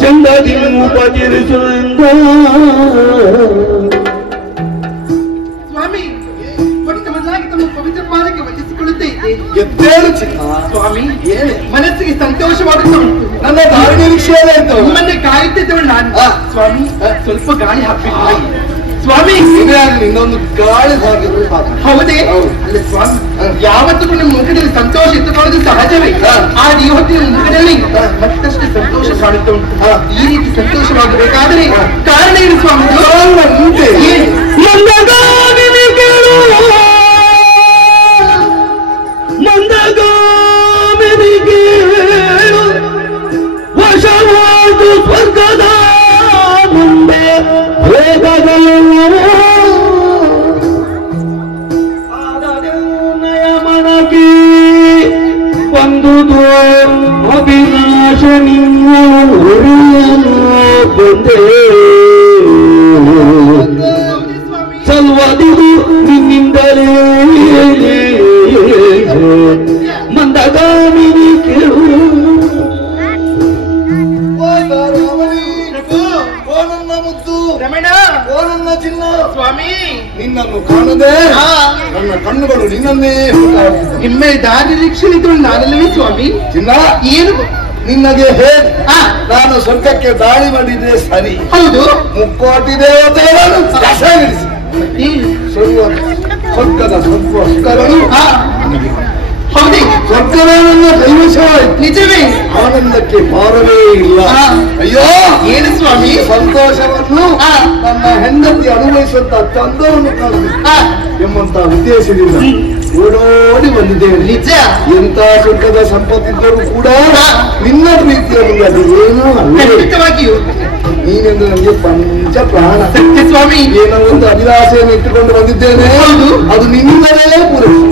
ಚಂದದಿ ಉಪಚರಿಸುವಂತ ಸ್ವಾಮಿ ಮೊದಲಾಗಿ ತಮ್ಮ ಪವಿತ್ರ ಪಾದಕ್ಕೆ ವಂದಿಸಿಕೊಳ್ಳುತ್ತೇ ಎದ್ದೇಳು ಚಿನ್ನ. ಸ್ವಾಮಿ ಏನು ಮನಸ್ಸಿಗೆ ಸಂತೋಷವಾಗುತ್ತಾ ಉಂಟು. ನನ್ನ ಧಾರಣೆ ವಿಷಯವೇ ಅಂತ ನಿಮ್ಮನ್ನೇ ಕಾಯುತ್ತಿದ್ದವಳು ನಾನು. ಸ್ವಾಮಿ ಸ್ವಲ್ಪ ಗಾಳಿ ಹಾಕಬೇಕು ಸ್ವಾಮಿ. ಇನ್ನೊಂದು ಗಾಳಿ ಹಾಕಿದ್ರು ಸಾಕು. ಹೌದೇ? ಅಲ್ಲ ಸ್ವಾಮಿ, ಯಾವತ್ತೂ ನಿಮ್ಮ ಮುಖದಲ್ಲಿ ಸಂತೋಷ ಇಟ್ಟುಕೊಳ್ಳೋದು ಸಹಜವೇ. ಆದ್ರೆ ಇವತ್ತಿನ ಮುಖದಲ್ಲಿ ಮತ್ತಷ್ಟು ಸಂತೋಷ ಕಾಣುತ್ತಾ ಉಂಟು. ಈ ರೀತಿ ಸಂತೋಷವಾಗಬೇಕಾದ್ರೆ ಕಾರಣ ಏನು ಸ್ವಾಮಿ? ಮಂದಗಾಮಿನಿ ಕೇಳು, ಮಂದಗಾಮಿನಿ ಕೇಳು, ವಶವಾದು ಸ್ವರ್ಗದ ಮುಂದೆ ನಯಮನಕ್ಕೆ ಬಂದುದು ಅವಿನಾಶ ನೀವು ಬಂದೇ ಸಲ್ವಾದಿದು ನಿನ್ನಿಂದಲೇ ಮಂದಗಾಮಿನಿ ಕೇಳು. ನನ್ನ ಮುದ್ದು ರಮಣ, ಓ ನನ್ನ ಚಿನ್ನ, ಸ್ವಾಮಿ ನಿನ್ನನ್ನು ಕಾಣದೆ ನನ್ನ ಕಣ್ಣುಗಳು ನಿನ್ನನ್ನೇ ನಿಮ್ಮ ದಾರಿ ನಿರೀಕ್ಷಿಸಿದ್ರು ನಾನಲ್ಲವೇ ಸ್ವಾಮಿ? ಚಿನ್ನ, ಏನು ನಿನ್ನಗೆ ಹೇಗೆ ನಾನು ಸ್ವರ್ಗಕ್ಕೆ ದಾಳಿ ಮಾಡಿದ್ರೆ ಸರಿ. ಹೌದು, ಮುಕ್ಕೋಟಿ ದೇವತೆಗಳನ್ನು ದಶಗಿರಿಸಿ ಸ್ವರ್ಗದ ಸ್ವರ್ಗಗಳು ಹೌದೇ? ಸ್ವರ್ಗವೇ ನನ್ನ ದೈವಶವಾಯಿತು. ನಿಜವೇ? ಆನಂದಕ್ಕೆ ಪಾರವೇ ಇಲ್ಲ. ಅಯ್ಯೋ, ಏನು ಸ್ವಾಮಿ? ಸಂತೋಷವನ್ನು ನನ್ನ ಹೆಂಡತಿ ಅನುಭವಿಸುವಂತ ಚಂದವನ್ನು ಕಾಣಬೇಕು ಎಂಬಂತ ಉದ್ದೇಶದಿಂದ ಓಡೋಡಿ ಬಂದಿದ್ದೇವೆ. ನಿಜ? ಎಂತ ಸ್ವರ್ಗದ ಸಂಪತ್ತಿದ್ದರೂ ಕೂಡ ನಿನ್ನ ಪ್ರೀತಿಯನ್ನು ಅದು ಏನೂ ಅಲ್ಲ. ಖಂಡಿತವಾಗಿಯೂ ನೀನೆಂದು ನನಗೆ ಪಂಚ ಪ್ರಾಣ. ಸತ್ಯ ಸ್ವಾಮಿ. ಏನೋ ಒಂದು ಅಭಿಲಾಷೆಯನ್ನು ಇಟ್ಟುಕೊಂಡು ಬಂದಿದ್ದೇನೆ. ಹೌದು, ಅದು ನಿನ್ನಿಂದಲೇ ಪೂರೈಸಿ.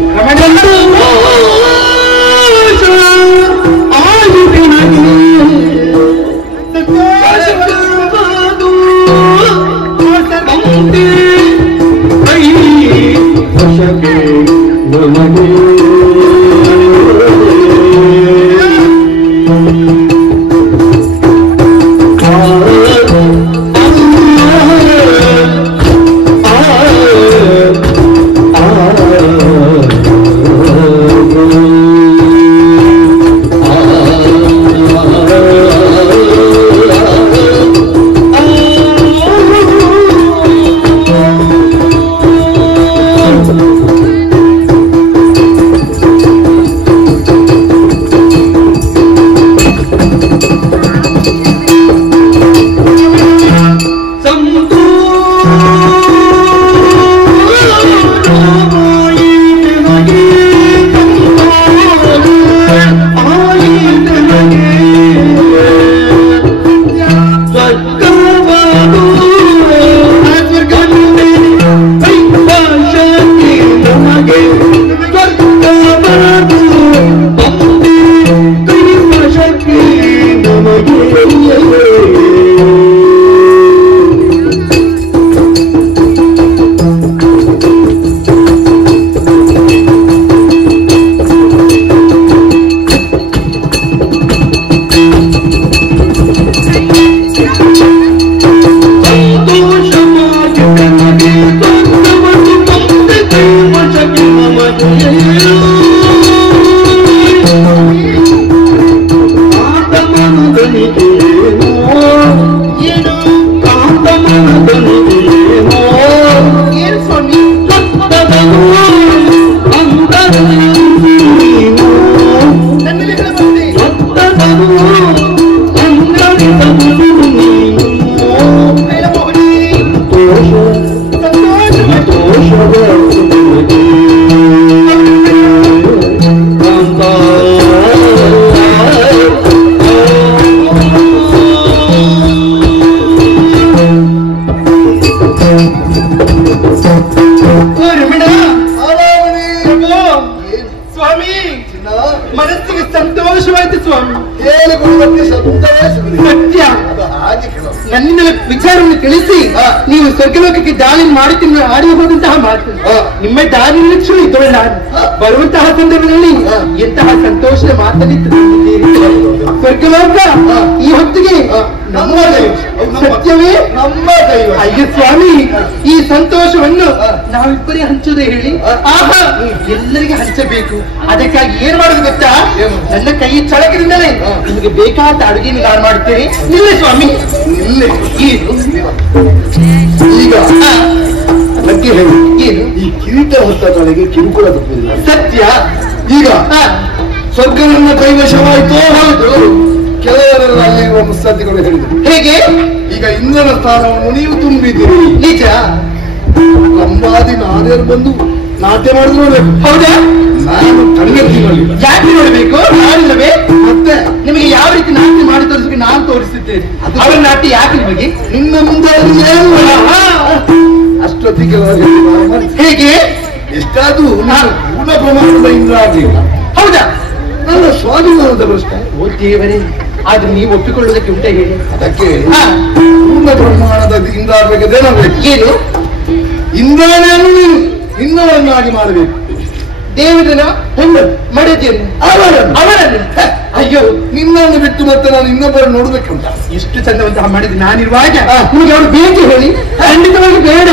ಮನಸ್ಸಿಗೆ ಸಂತೋಷವಾಯ್ತು ಸ್ವಾಮಿ. ಹೇಳಿಕೊಳ್ಳುವುದಕ್ಕೆ ಶಬ್ದವೇ ಸಿಗುದಿಲ್ಲ. ಸತ್ಯ. ಅದು ಹಾಗೆ ಕೆಲವು ನನ್ನಿಂದ ವಿಚಾರವನ್ನು ತಿಳಿಸಿ ನೀವು ಸ್ವರ್ಗಲೋಕಕ್ಕೆ ದಾಳಿ ಮಾಡುತ್ತಿರುವ ಆಡಿ ಹೋದಂತಹ ಮಾತು ನಿಮ್ಮ ದಾರಿ ನಿರೀಕ್ಷೆ ಇದ್ದವಳು ನಾನು. ಬರುವಂತಹ ಸಂದರ್ಭದಲ್ಲಿ ಎಂತಹ ಸಂತೋಷದ ಮಾತನ್ನಿತ್ತು ಸ್ವರ್ಗಲೋಕ ಈ ಹೊತ್ತಿಗೆ ನಮ್ಮ ದೈವ. ಸತ್ಯವೇ ನಮ್ಮ ದೈವ. ಅಯ್ಯ ಸ್ವಾಮಿ, ಈ ಸಂತೋಷವನ್ನು ನಾವಿಬ್ಬರೇ ಹಂಚೋದೇ ಹೇಳಿ? ಆಹಾ, ಎಲ್ಲರಿಗೆ ಹಂಚಬೇಕು. ಅದಕ್ಕಾಗಿ ಏನ್ ಮಾಡೋದು ಗೊತ್ತಾ? ನನ್ನ ಕೈ ಚಳಕದಿಂದಲೇ ನಿಮಗೆ ಬೇಕಾದ ಅಡುಗೆ ನಾನು ಮಾಡುತ್ತೇನೆ. ನಿಲ್ಲ ಸ್ವಾಮಿ, ಇಲ್ಲಿ ಏನು ಈಗ ಅದಕ್ಕೆ ಹೇಳಿ, ಏನು ಈ ಕಿರೀಟ ಹೊತ್ತ ತಲೆಗೆ ಕಿರುಕುಳ ತಪ್ಪುವುದಿಲ್ಲ. ಸತ್ಯ. ಈಗ ಸ್ವರ್ಗ ನನ್ನ ಕೈವಶವಾಯಿತು. ಹೌದು. ಕೆಲವರೆಲ್ಲ ಅಲ್ಲಿರುವ ಮುತ್ಸದ್ದಿಗಳು ಹೇಳಿದರು, ಹೇಗೆ? ಈಗ ಇಂದ್ರನ ಸ್ಥಾನವನ್ನು ನೀವು ತುಂಬಿದ್ದೀರಿ. ನಿಜ. ಲಂಬಾದಿ ನಾನೇರು ಬಂದು ನಾಟ್ಯ ಮಾಡಿದ್ರು ನೋಡ್ಬೇಕು. ಹೌದಾ? ನಾನು ಕಣ್ಣಿಗೆ ನೋಡಿಲ್ಲ. ಯಾಕೆ ನೋಡಬೇಕು? ನಾನಿಲ್ಲವೇ? ಮತ್ತೆ ನಿಮಗೆ ಯಾವ ರೀತಿ ನಾಟ್ಯ ಮಾಡಿ ತೋರಿಸಬೇಕು ನಾನು ತೋರಿಸುತ್ತೇನೆ. ಅವರ ನಾಟ್ಯ ಯಾಕೆ ನಿಮಗೆ? ನಿನ್ನ ಮುಂದೆ ಅದು ಏನು? ಅಷ್ಟೊತ್ತಿಗೆ ಕೆಲವರು ಮಾಡಿ ಹೇಗೆ? ಎಷ್ಟಾದ್ರೂ ಪೂರ್ಣ ಪ್ರಮಾಣದ ಇಂದ್ರ ಆಗಲಿಲ್ಲ. ಹೌದಾ? ನನ್ನ ಸ್ವಾಭಿಮಾನದ ಪ್ರಶ್ನೆ. ಓ ದೇವರೇ, ಆದ್ರೆ ನೀವು ಒಪ್ಪಿಕೊಳ್ಳುವುದಕ್ಕೆ ಉಂಟೆ ಹೇಳಿ? ಅದಕ್ಕೆ ಪೂರ್ಣ ಪ್ರಮಾಣದ ಇಂದ್ರ ಆಗಬೇಕದೇನಾಗಬೇಕು? ಏನು? ಇಂದ್ರನೇನು ನೀನು ಇನ್ನವನ್ನಾಗಿ ಮಾಡಬೇಕು. ದೇವರನ್ನ ಹೆಂಗದು? ಮಡದಿಯನ್ನು ಅವರನ್ನು ಅಯ್ಯೋ, ನಿನ್ನನ್ನು ಬಿಟ್ಟು ಮತ್ತೆ ನಾನು ಇನ್ನೊಬ್ಬರು ನೋಡ್ಬೇಕಂತ. ಎಷ್ಟು ಚಂದವಂತಹ ಮಾಡಿದ ನಾನಿರುವಾಗ ನಿಮಗೆ ಅವಳು ಬೇಕು ಹೇಳಿ? ಖಂಡಿತವಾಗಿ ಬೇಡ.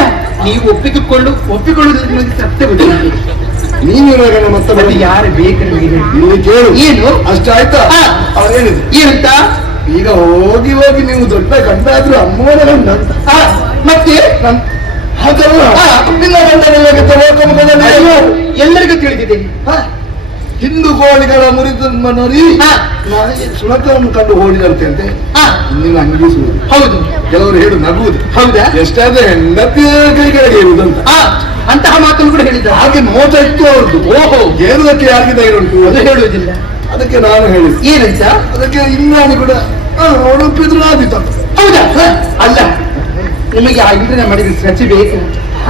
ನೀವು ಒಪ್ಪಿಕೊಳ್ಳುವುದಕ್ಕೆ ನಿಮಗೆ ಸತ್ಯ ಗೊತ್ತಿಲ್ಲ. ನೀನಿರುವಾಗ ಮತ್ತೆ ಅದು ಯಾರು ಬೇಕು ನಿಮಗೆ ಹೇಳಿ? ನೀವು ಕೇಳು. ಏನು? ಅಷ್ಟ ಆಯ್ತಾ? ಅವ್ರು ಹೇಳಿದ್ರು ಏನಂತ? ಈಗ ಹೋಗಿ ಹೋಗಿ ನೀವು ದೊಡ್ಡ ಗಂಡಾದ್ರೂ ಅಮ್ಮನ ಗಂಡ ಅಂತ. ಮತ್ತೆ ಹಾಗಲ್ಲ, ನಿನ್ನ ಗಂಡನಿಗೆ ಲೋಕಮುಖದಲ್ಲಿ ಎಲ್ಲರಿಗೂ ತಿಳಿದಿದೆ. ಹಿಂದೂ ಕೋಳಿಗಳ ಮುರಿದ ನರಿ ನಾಯಿ ಸುನಕವನ್ನು ಕಂಡು ಓಡಿದಂತೆ ಅಂತೆ ನೀವು ಅಂಗೀಸುವುದು. ಹೌದು. ಕೆಲವರು ಹೇಳು ನಗುವುದು. ಹೌದಾ? ಎಷ್ಟಾದ್ರೆ ಹೆಂಡತಿಯ ಕೈಗಳಿಗೆ ಇರುವುದಂತ. ಅಂತಹ ಮಾತನ್ನು ಕೂಡ ಹೇಳಿದ. ಹಾಗೆ ನೋಟ ಇತ್ತು ಅವ್ರದ್ದು. ಓಹೋ, ಏನುದಕ್ಕೆ ಯಾರಿಗೆ ಧೈರ್ಯ ಉಂಟು? ಅದು ಹೇಳುವುದಿಲ್ಲ. ಅದಕ್ಕೆ ನಾನು ಹೇಳಿದೆ. ಏನಂತ? ಅದಕ್ಕೆ ಇಂದ್ರಾಣಿ ಕೂಡ ಅವಳು ಒಪ್ಪಿದ್ರು ಆದಿತ್ತು. ಹೌದಾ? ಅಲ್ಲ, ನಿಮಗೆ ಆ ಇಂದ್ರನ ಮಾಡಿದ ರಚೆ ಬೇಕು.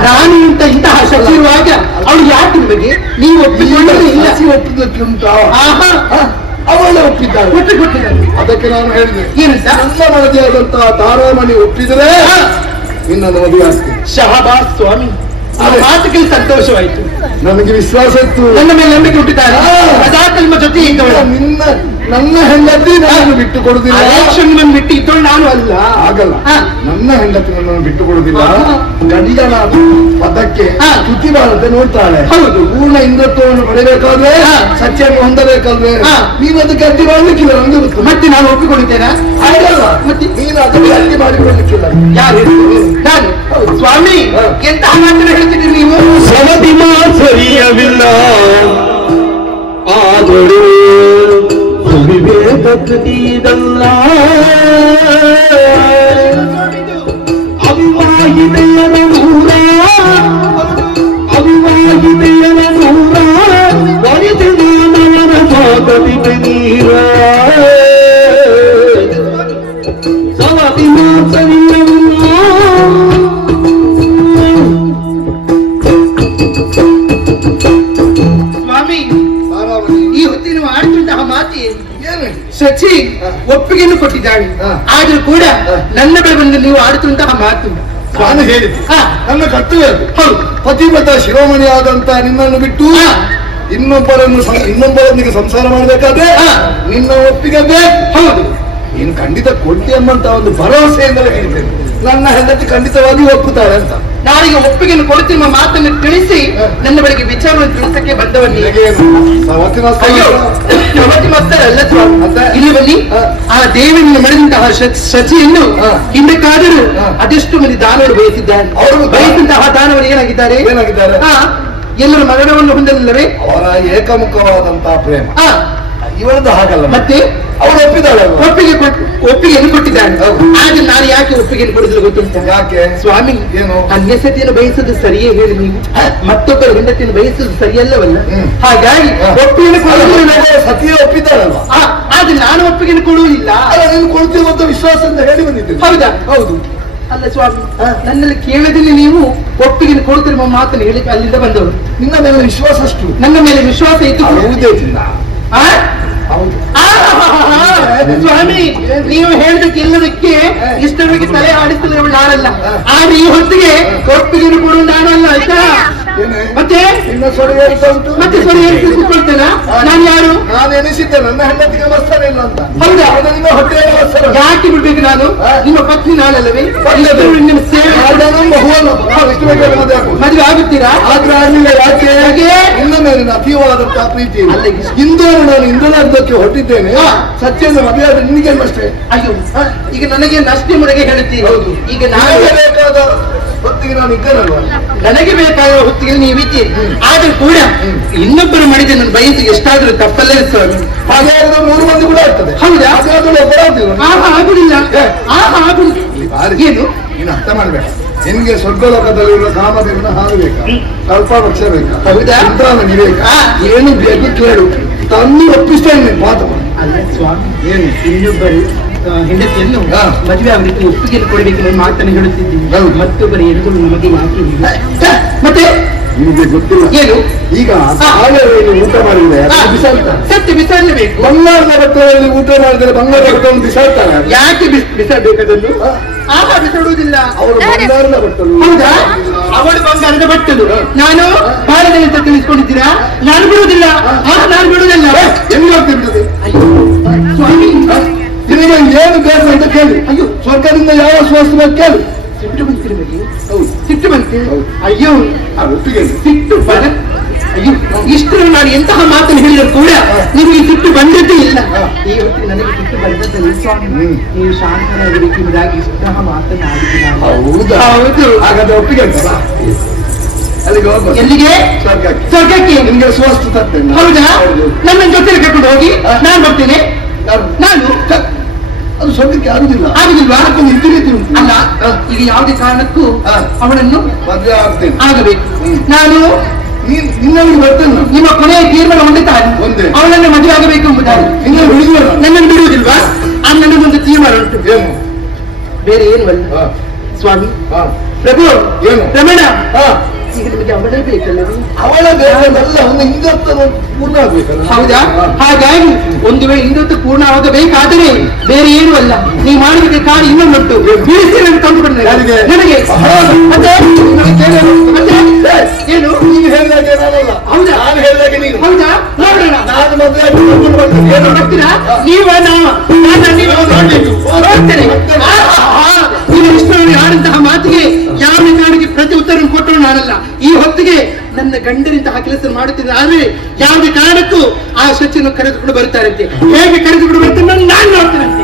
ರಾಣಿ ಅಂತ ಇಂತಹ ಶಕ್ತಿ ಇರುವಾಗ ಅವಳು ಯಾಕೆ ನಿಮಗೆ? ನೀವು ಒಪ್ಪಿಕೊಂಡರೆ ಇಲ್ಲ. ಒಪ್ಪಿದ್ದಕ್ಕೆ ಉಂಟಾ? ಆಹಾ, ಅವಳು ಒಪ್ಪಿದ್ದಾಳೆ. ಒಪ್ಪಿಕೊಟ್ಟಿದ್ದಾರೆ. ಅದಕ್ಕೆ ನಾನು ಹೇಳಿದೆ, ಏನಂತ? ನನ್ನ ಮನದಿಯಾದಂತಹ ತಾರಾಮಣಿ ಒಪ್ಪಿದರೆ ನಿನ್ನನ್ನು ಮದುವೆ ಆಗ್ತೀನಿ. ಶಹಬಾಸ್ ಸ್ವಾಮಿ, ಆ ಮಾತಿಗೆ ಸಂತೋಷವಾಯಿತು. ನಮಗೆ ವಿಶ್ವಾಸ ಇತ್ತು, ನನ್ನ ಮೇಲೆ ನಂಬಿಕೆ ಹುಟ್ಟಿದ್ದಾರೆ. ಸದಾಕಾಲ ನಿಮ್ಮ ಜೊತೆ ಇದ್ದವಳು. ನನ್ನ ಹೆಂಡತಿ ನನ್ನನ್ನು ಬಿಟ್ಟು ಕೊಡುದಿಲ್ಲ. ನಿಮ್ಮನ್ನು ಬಿಟ್ಟು ಇದ್ದವಳು ನಾನು ಅಲ್ಲ. ಆಗಲ್ಲ, ನನ್ನ ಹೆಂಡತಿ ನನ್ನನ್ನು ಬಿಟ್ಟು ಕೊಡುದಿಲ್ಲ. ಗಡಿಗನ ಪದಕ್ಕೆ ಚ್ಯುತಿ ಬಾರದೆ ನೋಡ್ತಾಳೆ. ಹೌದು. ಪೂರ್ಣ ಇಂದ್ರತ್ವವನ್ನು ಪಡೆಯಬೇಕಾದ್ರೆ, ಸತ್ಯವನ್ನು ಹೊಂದಬೇಕಾದ್ರೆ ನೀನು ಅದಕ್ಕೆ ಅಡ್ಡಿ ಮಾಡಲಿಕ್ಕಿಲ್ಲ. ನಮ್ಗೆ ಗೊತ್ತು. ಮತ್ತೆ ನಾನು ಒಪ್ಪಿಕೊಳ್ಳುತ್ತೇನೆ. ಆಗಲ್ಲ, ಮತ್ತೆ ನೀನು ಅದಕ್ಕೆ ಅಡ್ಡಿ ಮಾಡಿಕೊಳ್ಳಲಿಕ್ಕಿಲ್ಲ. ಯಾರು ನಾನು? ಸ್ವಾಮಿ, ಎಂತಹ ಮಾತನ್ನು ಹೇಳ್ತಿದ್ದೀರಿ ನೀವು? ಸವತಿ ಮಾತ್ಸರ್ಯವಿಲ್ಲ ಆದರೂ ಸುರಿಬೇಕೀದಲ್ಲ. ಅವಿವಾಹಿತೆಯರ ನೂರ ವರಿತನವರ ಸ್ವಾಗತಿಗೆ ನೀರ ಸವತಿ ಮಾತ್ಸರ್ಯವಿಲ್ಲ. ಸ್ವಾಮಿ, ಈ ಹೊತ್ತಿನ ಆಡುತ್ತಿದ್ದ ಮಾತಿ ಏನು? ಶಚಿ ಒಪ್ಪಿಗೆಯನ್ನು ಕೊಟ್ಟಿದ್ದಾಳೆ. ಆದ್ರೂ ಕೂಡ ನನ್ನ ಬಳಿ ಬಂದು ನೀವು ಆಡುತ್ತಿರುವಂತಹ ಮಾತು ನಾನು ಹೇಳಿದೆ, ನನ್ನ ಕರ್ತವ್ಯ ಅದು. ಹೌದು. ಪತಿವ್ರತ ಶಿರೋಮಣಿ ಆದಂತ ನಿನ್ನನ್ನು ಬಿಟ್ಟು ಇನ್ನೊಬ್ಬರೊಂದಿಗೆ ಸಂಸಾರ ಮಾಡಬೇಕಾದ್ರೆ ನಿನ್ನ ಒಪ್ಪಿಗೆ ಬೇಕು. ಹೌದು. ನೀನು ಖಂಡಿತ ಕೊಡ್ತಿ ಎಂಬಂತ ಒಂದು ಭರವಸೆಯಿಂದಲೇ ಹೇಳಿದ್ದೇನೆ. ನನ್ನ ಹೆಂಡತಿ ಖಂಡಿತವಾಗಿ ಒಪ್ಪುತ್ತಾಳೆ ಅಂತ. ನಾಳೆಗೆ ಒಪ್ಪಿಗೆಯನ್ನು ಕೊಡುತ್ತಿರುವ ಮಾತನ್ನು ತಿಳಿಸಿ ನನ್ನ ಬಳಿಗೆ ವಿಚಾರವನ್ನು ತಿಳಿಸಕ್ಕೆ ಬಂದವನ್ನಿ. ಸವತಿ ಮಸ್ತರಲ್ಲ ಸ್ವಾಮಿ. ಇಲ್ಲಿ ಬನ್ನಿ, ಆ ದೇವನಿಂದ ಮಾಡಿದಂತಹ ಶಚಿಯನ್ನು ಹಿಂದಕ್ಕಾದರೂ ಅದೆಷ್ಟು ಮಂದಿ ದಾನವರು ಬಯಸಿದ್ದಾರೆ. ಅವರು ಬಯಸಿದಂತಹ ದಾನವರು ಏನಾಗಿದ್ದಾರೆ? ಎಲ್ಲರ ಮರಣವನ್ನು ಹೊಂದಲಿಲ್ಲವೇ? ಅವರ ಏಕಮುಖವಾದಂತಹ ಪ್ರೇಮ. ಇವಳದ್ದು ಹಾಗಲ್ಲ. ಮತ್ತೆ ಅವಳು ಒಪ್ಪಿದ್ದಾಳೆ. ಒಪ್ಪಿಗೆಯನ್ನು ಕೊಟ್ಟಿದ್ದಾಳೆ. ಆದ್ರೆ ನಾನು ಯಾಕೆ ಒಪ್ಪಿಗೆಯನ್ನು ಕೊಡುದಿಲ್ಲ ಗೊತ್ತುಂಟ? ಯಾಕೆ ಸ್ವಾಮಿ? ಏನು? ಅನ್ಯಸತಿಯನ್ನು ಬಯಸುದು ಸರಿಯೇ ಹೇಳಿ ನೀವು? ಮತ್ತೊಬ್ಬರ ಹೆಂಡತಿಯನ್ನು ಬಯಸುದು ಸರಿಯಲ್ಲವಲ್ಲ. ಹಾಗಾಗಿ ಒಪ್ಪಿಗೆಯನ್ನು ಕೊಡುವುದಿಲ್ಲ. ಸತಿಯೇ ಒಪ್ಪಿದ್ದಾಳಲ್ವಾ? ಆದ್ರೆ ನಾನು ಒಪ್ಪಿಗೆಯನ್ನು ಕೊಡುವುದಿಲ್ಲ. ನೀನು ಕೊಡ್ತೀವಿ ಅಂತ ವಿಶ್ವಾಸ ಅಂತ ಹೇಳಿ ಬಂದಿದ್ದೇನೆ. ಹೌದಾ? ಹೌದು. ಅಲ್ಲ ಸ್ವಾಮಿ, ನನ್ನಲ್ಲಿ ಕೇಳದಲ್ಲಿ ನೀವು ಒಪ್ಪಿಗೆ ಕೊಡ್ತಿರುವ ಮಾತನ್ನು ಹೇಳಿ ಅಲ್ಲಿಂದ ಬಂದವರು. ನಿನ್ನ ಮೇಲೆ ವಿಶ್ವಾಸ ಅಷ್ಟು. ನನ್ನ ಮೇಲೆ ವಿಶ್ವಾಸ ಇತ್ತು. ಹೌದೇ ಚಿನ್ನ. ಹೌದು. ಸ್ವಾಮಿ ನೀವು ಹೇಳಿದಕ್ಕೆ ಎಲ್ಲದಕ್ಕೆ ಇಷ್ಟವಾಗಿ ತಲೆ ಆಡಿಸಲು ನಾನಲ್ಲ. ಆದ್ರೆ ಈ ಹೊತ್ತಿಗೆ ಒಪ್ಪಿಗೆ ಕೊಡು ನಾನಲ್ಲ, ಆಯ್ತಾ? ಮತ್ತೆ ಮತ್ತೆ ಸೊರೆ ಕೂತ್ಕೊಳ್ತೇನ? ನಾನು ಯಾರು? ನಾನು ಎನಿಸಿದ್ದೆ ನನ್ನ ಹೆಂಡತಿಗೆ ಅವಸರ ಇಲ್ಲ ಅಂತ. ಹೌದಾ? ನಿಮ್ಮ ಹೊಟ್ಟೆ ಅವಸರ ಯಾಕೆ ಬಿಡ್ಬೇಕು ನಾನು? ನಿಮ್ಮ ಪತ್ನಿ ನಾನಲ್ಲವೇ? ನಿಮ್ಮ ಸೇವೆ ಮದುವೆ ಆಗುತ್ತೀರಾ? ಆದ್ರೆ ಆಗಲಿಲ್ಲ. ಯಾಕೆ? ಇನ್ನ ಮೇಲಿನ ಅತೀವಾದಂತಹ ಪ್ರೀತಿ ಇಂದು ನಾನು ಇಂದ್ರನಾಥಕ್ಕೆ ಹೊರಟಿದ್ದೇನೆ. ಸತ್ಯನ ಮದುವೆ ಆದ್ರೆ ನಿನಗೆ ಅಷ್ಟೇ. ಅಯ್ಯೋ, ಈಗ ನನಗೆ ನಷ್ಟೇ ಮುறைಗೆ ಹೇಳ್ತೀವಿ. ಹೌದು, ಈಗ ನನಗೆ ಬೇಕಾದ ಹೊತ್ತಿಗೆ ನಾನು ಇದ್ದೇನಲ್ವ? ನನಗೆ ಬೇಕಾದ ಹೊತ್ತಿಗೆ ನೀವಿದ್ದೀರಿ. ಆದ್ರೂ ಕೂಡ ಇನ್ನೊಬ್ಬರು ಮಾಡಿದ ನನ್ನ ಬಯಸಿಗೆ ಎಷ್ಟಾದ್ರೂ ತಪ್ಪಲ್ಲೇ ಸ್ವಾಮಿ. ಹಾಗೆ 3 ಮಂದಿ ಕೂಡ ಆಗ್ತದೆ. ಹೌದಾ? ಆಗುದಿಲ್ಲ. ಏನು ನೀನು ಅರ್ಥ ಮಾಡ್ಬೇಕ. ನಿನ್ಗೆ ಸ್ವರ್ಗಲೋಕದಲ್ಲಿರುವ ಕಾಮದೇವನ ಹಾಲು ಬೇಕಾ? ಕಲ್ಪವೃಕ್ಷ ಬೇಕಾ? ಹೌದಾ? ಚಿಂತಾಮಣಿ ಬೇಕಾ? ಏನು ಬೇಕು ಕೇಳು, ತಂದು ಒಪ್ಪಿಸ್ತೇನೆ. ಮಾತು ಅಲ್ಲ ಸ್ವಾಮಿ, ಏನು ಇನ್ನೊಬ್ಬರು ಹೆಂಡತಿಯನ್ನು ಮದುವೆ ಆಗಲಿಕ್ಕೆ ಒಪ್ಪಿಗೆ ಕೊಡಬೇಕು ಮಾತನ್ನು ಹೇಳುತ್ತಿದ್ದೀನಿ. ಮತ್ತೊಬ್ಬರು ಎದುರು ನಮಗೆ ಯಾಕೆ? ಮತ್ತೆ ನಿಮಗೆ ಗೊತ್ತಿಲ್ಲ ಏನು? ಈಗ ಊಟ ಮಾಡಿದ್ರೆ ಸತ್ಯ ಬಿಸಾಡಲೇಬೇಕು. ಬಂಗಾರದ ಬಟ್ಟೆಯಲ್ಲಿ ಊಟ ಮಾಡಿದ್ರೆ ಬಂಗಾರದ ಬಟ್ಟೆಯನ್ನು ಬಿಸಾಡ್ತಾರೆ. ಯಾಕೆ ಬಿಸಾಡಬೇಕದನ್ನು? ಆಗ ಬಿಸಾಡುವುದಿಲ್ಲ. ಅವರು ಬಂಗಾರದ ಬಟ್ಟಲು. ಹೌದಾ? ಅವಳು ಬಂಗಾರದ ಬಟ್ಟಲು, ನಾನು ಬಾರದಲ್ಲಿ ಅಂತ ತಿಳಿಸ್ಕೊಂಡಿದ್ದೀರಾ? ನಾನು ಬಿಡುವುದಿಲ್ಲ. ನಾನು ಬಿಡುವುದಿಲ್ಲ. ಎಲ್ಲಿ ಹೋಗ್ತಿರ್ತದೆ? ಸ್ವಾಮಿ, ನಿಮಗೆ ಏನು ಬೇಕು ಅಂತ ಕೇಳಿ. ಅಯ್ಯೋ, ಸ್ವರ್ಗದಿಂದ ಯಾವ ಸ್ವಸ್ಥ ಕೇಳಿ. ಸಿಟ್ಟು ಬಂತಿರಬೇಕು. ಸಿಟ್ಟು ಬಂತೆ. ಅಯ್ಯೋ, ಒಪ್ಪಿಗೆ ಸಿಟ್ಟು ಬರ. ಅಯ್ಯೋ, ಇಷ್ಟು ನಾನು ಎಂತಹ ಮಾತನ್ನು ಹೇಳಿದ್ರು ಕೂಡ ನಿಮಗೆ ಸಿಟ್ಟು ಬಂದದ್ದೇ ಇಲ್ಲ. ಈ ಹೊತ್ತಿಗೆ ನನಗೆ ಸಿಟ್ಟು ಬಂದದ್ದು ಸ್ವಾಮಿ. ನೀವು ಶಾಂತನಾಗಬೇಕೆಂಬುದಾಗಿ ಇಷ್ಟಹ ಮಾತನಾಡಿದ್ದೀರ. ಹೌದಾ? ಹೌದು. ಹಾಗಾದ್ರೆ ಒಪ್ಪಿಗೆ ಅಂತಲ್ಲ. ಅಲ್ಲಿಗೆ ಹೋಗುವ. ಎಲ್ಲಿಗೆ? ಸ್ವರ್ಗಕ್ಕೆ. ಸ್ವರ್ಗಕ್ಕೆ ನಿಮ್ಗೆ ಸ್ವಸ್ಥ ತರ್ತೇನೆ. ಹೌದಾ? ನನ್ನ ಜೊತೆ ಕರ್ಕೊಂಡು ಹೋಗಿ ನಾನು ಬರ್ತೇನೆ. ನಾನು ಅದು ಸ್ವರ್ಗಕ್ಕೆ ಆಗುದಿಲ್ಲ. ಆಗುದಿಲ್ವಾ? ಇದ್ದು ರೀತಿ ಉಂಟು. ಅಲ್ಲ, ಈಗ ಯಾವುದೇ ಕಾರಣಕ್ಕೂ ಅವಳನ್ನು ಮದುವೆ ಆಗ್ತೇನೆ. ಆಗಬೇಕು. ನಾನು ನಿನ್ನನ್ನು ಬರ್ತೇನೆ. ನಿಮ್ಮ ಕೊನೆಯ ತೀರ್ಮಾನ ಒಂದೇ, ಅವಳನ್ನು ಮದುವೆ ಆಗಬೇಕು ಎಂಬುದಾಗಿ. ನಿನ್ನ ಬಿಡುವುದಿಲ್ಲ. ನನ್ನನ್ನು ಬಿಡುವುದಿಲ್ವಾ? ನನ್ನದೊಂದು ತೀರ್ಮಾನ ಉಂಟು. ಏನು? ಬೇರೆ ಏನು ಅಲ್ಲ ಸ್ವಾಮಿ. ಪ್ರಭು, ಏನು? ರಮಣ, ಈಗ ನಿಮಗೆ ಅವಳೇ ಬೇಕಲ್ಲವೇ? ಅವಳ ಬೇಕಲ್ಲ, ಒಂದು ಇಂದತ್ತನ್ನು ಪೂರ್ಣ ಆಗ್ಬೇಕಲ್ಲ. ಹೌದಾ? ಹಾಗಾಗಿ ಒಂದು ವೇಳೆ ಇಂದತ್ತು ಪೂರ್ಣ ಆಗಬೇಕಾದರೆ ಬೇರೆ ಏನು ಅಲ್ಲ, ನೀವು ಮಾಡಲಿಕ್ಕೆ ಕಾರಣ ಇನ್ನೊಂದುಂಟು. ಬೀಳಿಸಿ ತಂದು ಬಂದ ನನಗೆ. ಮತ್ತೆ ಏನು? ನೀನು ಹೇಳಿದಾಗೆ ನಾನಲ್ಲ. ಹೌದಾ? ನಾನು ಹೇಳಿದಾಗೆ ನೀನು. ಹೌದಾ? ನೋಡೋಣ. ನಾನು ಮದುವೆ ಏನು ಬರ್ತೀರಾ? ನೀವ ನೀವು ನೋಡ್ತೇನೆ. ನೀವು ಇಷ್ಟರಲ್ಲಿ ಆದಂತಹ ಮಾತಿಗೆ ಯಾವುದೇ ಕಾರಣಕ್ಕೆ ಪ್ರತಿ ಉತ್ತರ ಕೊಟ್ಟರು ನಾನಲ್ಲ. ಈ ಹೊತ್ತಿಗೆ ನನ್ನ ಗಂಡನಿಂತಹ ಕೆಲಸ ಮಾಡುತ್ತಿದ್ದ ಆದ್ರೆ ಯಾವುದೇ ಕಾರಣಕ್ಕೂ ಆ ಶಚಿಯನ್ನು ಕರೆದುಕೊಂಡು ಬರುತ್ತಾರಂತೆ. ಹೇಗೆ ಕರೆದುಕೊಂಡು ಬರ್ತಾರೆ ನಾನು ನೋಡ್ತೇನಂತೆ.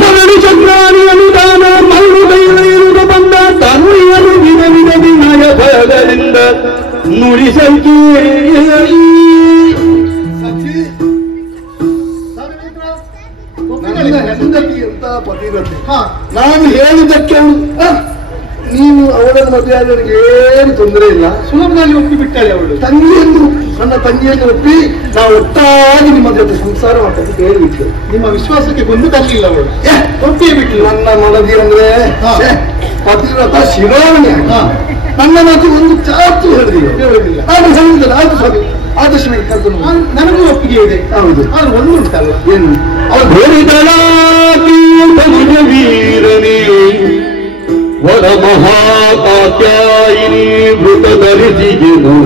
ಮರಳು ಚಕ್ರಾನಿ ಅನುದಾನ ಮರಳು ಬೈಲಿರುವುದು ಬಂದ ತನುಳಿಯಲು ವಿಧ ವಿಧ ವಿನಯ ಭಯಗಳಿಂದ ನುಡಿ ಸಂಖ್ಯೆ ಹೆಂಡತಿ ಅಂತ ಪತಿರತೆ. ನಾನು ಹೇಳಿದ್ದಕ್ಕೆ ನೀನು ಅವಳನ್ನು ಮದುವೆ ಆದವರಿಗೆ ಏನು ತೊಂದರೆ ಇಲ್ಲ. ಸುಲಭದಲ್ಲಿ ಒಪ್ಪಿ ಬಿಟ್ಟಾಳೆ ಅವಳು. ನನ್ನ ತಂಗಿಯನ್ನು ಒಪ್ಪಿ ನಾವು ಒಟ್ಟಾಗಿ ನಿಮ್ಮ ಜೊತೆ ಸಂಸಾರ ಮಾಡ್ತಾ ಹೇಳಿಬಿಟ್ಟು ನಿಮ್ಮ ವಿಶ್ವಾಸಕ್ಕೆ ಬಂದು ತರಲಿಲ್ಲ ಅವಳು. ಒಪ್ಪಿಯೇ ಬಿಟ್ಟು ನನ್ನ ಮನದಿ ಅಂದ್ರೆ ಪತಿವ್ರತ ಶಿರೋಮಣಿ. ನನ್ನ ಮಾತು ಒಂದು ಚಾತು ಹೇಳಿಲ್ಲ. ನಾನು ಹೇಳಿದ್ದೆ ಆಯ್ತು ಸ್ವಾಮಿ, ಆದರ್ಶ ಕರೆದು ನನಗೂ ಒಪ್ಪಿಗೆ ಇದೆ. ಹೌದು. ಆದ್ರೆ ಒಂದು ಉಂಟಲ್ಲ, ಏನು? ಅವಳು ವೀರನೇ ವರ ಮಹಾಕಾತ್ಯಾಯಿನಿ ಮೃತ ಧರಿಸಿಗೆನು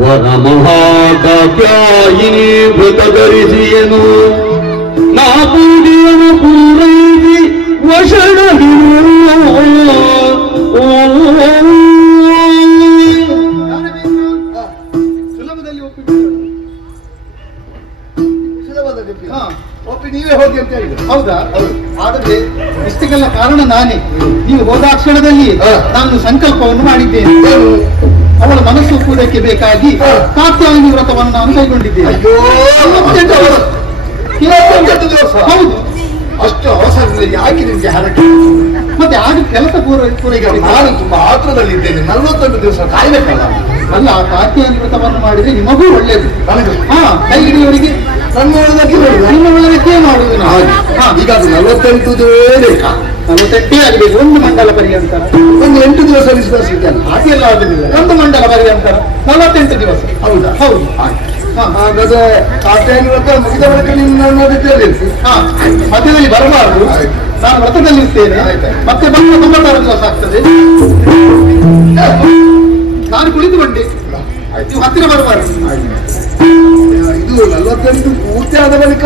ವರ ಮಹಾಕಾತ್ಯಾಯಿನಿ ಮೃತ ಧರಿಸಿಯನು ನಾ ಪೂಡಿಯನು ಪೂರೈಸಿ ವಶಣ ಸುಲಭದಲ್ಲಿ ಒಪ್ಪಿಬಿಟ್ಟಳು. ಒಪ್ಪಿ ನೀವೇ ಹೋಗಿ ಅಂತ ಹೇಳಿದ್ರು. ಹೌದಾ? ಆದರೆ ಇಷ್ಟಕ್ಕೆಲ್ಲ ಕಾರಣ ನಾನೇ. ನೀವು ಹೋದ ಕ್ಷಣದಲ್ಲಿ ನಾನು ಸಂಕಲ್ಪವನ್ನು ಮಾಡಿದ್ದೇನೆ. ಅವಳ ಮನಸ್ಸು ಒಪ್ಪುವುದಕ್ಕೆ ಬೇಕಾಗಿ ಕಾತ್ಯಾಯಿನಿ ವ್ರತವನ್ನು ನಾನು ಕೈಗೊಂಡಿದ್ದೇನೆ. ಹೌದು. ಅಷ್ಟು ಅವಸರದಲ್ಲಿ ಯಾಕೆ ನಿಮ್ಗೆ ಹರಕೆ? ಮತ್ತೆ ಆಗ ಕೆಲಸ ಪೂರೈಕೆ. ನಾನು ತುಂಬಾ ಆತುರದಲ್ಲಿದ್ದೇನೆ. 48 ದಿವಸ ಕಾಯ್ಬೇಕಲ್ಲ. ಅಲ್ಲ, ಆ ಕಾತ್ಯಾಯಿನಿ ವ್ರತವನ್ನು ಮಾಡಿದ್ರೆ ನಿಮಗೂ ಒಳ್ಳೇದು. ನನಗೆ ಕೈ ಹಿಡಿಯವರಿಗೆ ನನ್ನ ಒಳದಕ್ಕೆ ನಿಮ್ಮ ಒಳದಕ್ಕೆ ಮಾಡುವುದು. ಈಗ ಅದು 48 ಬೇಕಾ? 48 ಆಗಬೇಕು. ಒಂದು ಮಂಡಲ ಪರ್ಯಂತ ಒಂದು 8 ದಿವಸ ವಿಶ್ವಾಸ ಇದೆಯಲ್ಲ, ಹಾಗೆಲ್ಲ ಆಗುದಿಲ್ಲ. ಒಂದು ಮಂಡಲ ಪರ್ಯಂತ 48 ದಿವಸ. ಹೌದಾ? ಹೌದು. ಹಾಗಾದ್ರೆ ಕಾಟೇನ ವ್ರತ ಮುಗಿದ ಬಳಿಕ ನಿಮ್ಮ ರೀತಿಯಲ್ಲಿ ಮಧ್ಯದಲ್ಲಿ ಬರಬಾರದು. ನಾನು ವ್ರತದಲ್ಲಿ ಇರ್ತೇನೆ. ಮತ್ತೆ ಬಂದ 96 ದಿವಸ ಆಗ್ತದೆ. ನಾನು ಕುಳಿತುಕೊಂಡೆ, ನೀವು ಹತ್ತಿರ ಬರಬಾರದು. ಇದು 48 ಪೂರ್ತಿ ಆದ ಬಳಿಕ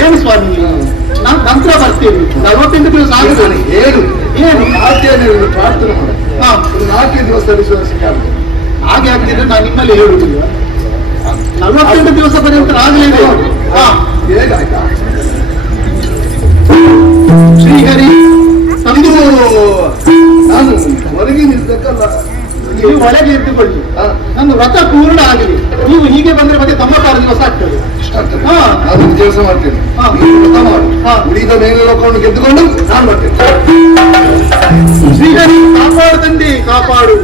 ಏನು ಸ್ವಾಮಿ, ನಾನು ನಂತರ ಬರ್ತೇನೆ. 48 ದಿವಸ ಆಗುತ್ತದೆ. ಏನು ಕಾಟೇನ ಪ್ರಾರ್ಥನೆ ಮಾಡಿ 4 ದಿವಸ ವಿಶ್ವಾಸ ಹಾಗೆ ಆಗ್ತಿದ್ರೆ ನಾನು ನಿಮ್ಮಲ್ಲಿ ಹೇಳುವುದಿಲ್ಲ. 48 ದಿವಸ ಪರ್ಯಂತ ಆಗಲಿದೆ. ಶ್ರೀಹರಿ ನಮ್ದು ನಾನು ಹೊರಗೆ ನಿಲ್ಬೇಕಲ್ಲ, ನೀವು ಒಳಗೆ ಇಟ್ಟುಕೊಳ್ಳಿ. ನನ್ನ ವ್ರತ ಪೂರ್ಣ ಆಗಲಿ. ನೀವು ಹೀಗೆ ಬಂದ್ರೆ ಮತ್ತೆ 96 ದಿವಸ ಆಗ್ತದೆ. ಅದನ್ನು ಕೆಲಸ ಮಾಡ್ತೇನೆ. ವ್ರತ ಮಾಡು, ಉಳಿದ ಮೇಲೆ ಲೋಕವನ್ನು ಗೆದ್ದುಕೊಂಡು ನಾನು ಬರ್ತೇನೆ. ಶ್ರೀಹರಿ ಕಾಪಾಡು ತಂದೆ, ಕಾಪಾಡು.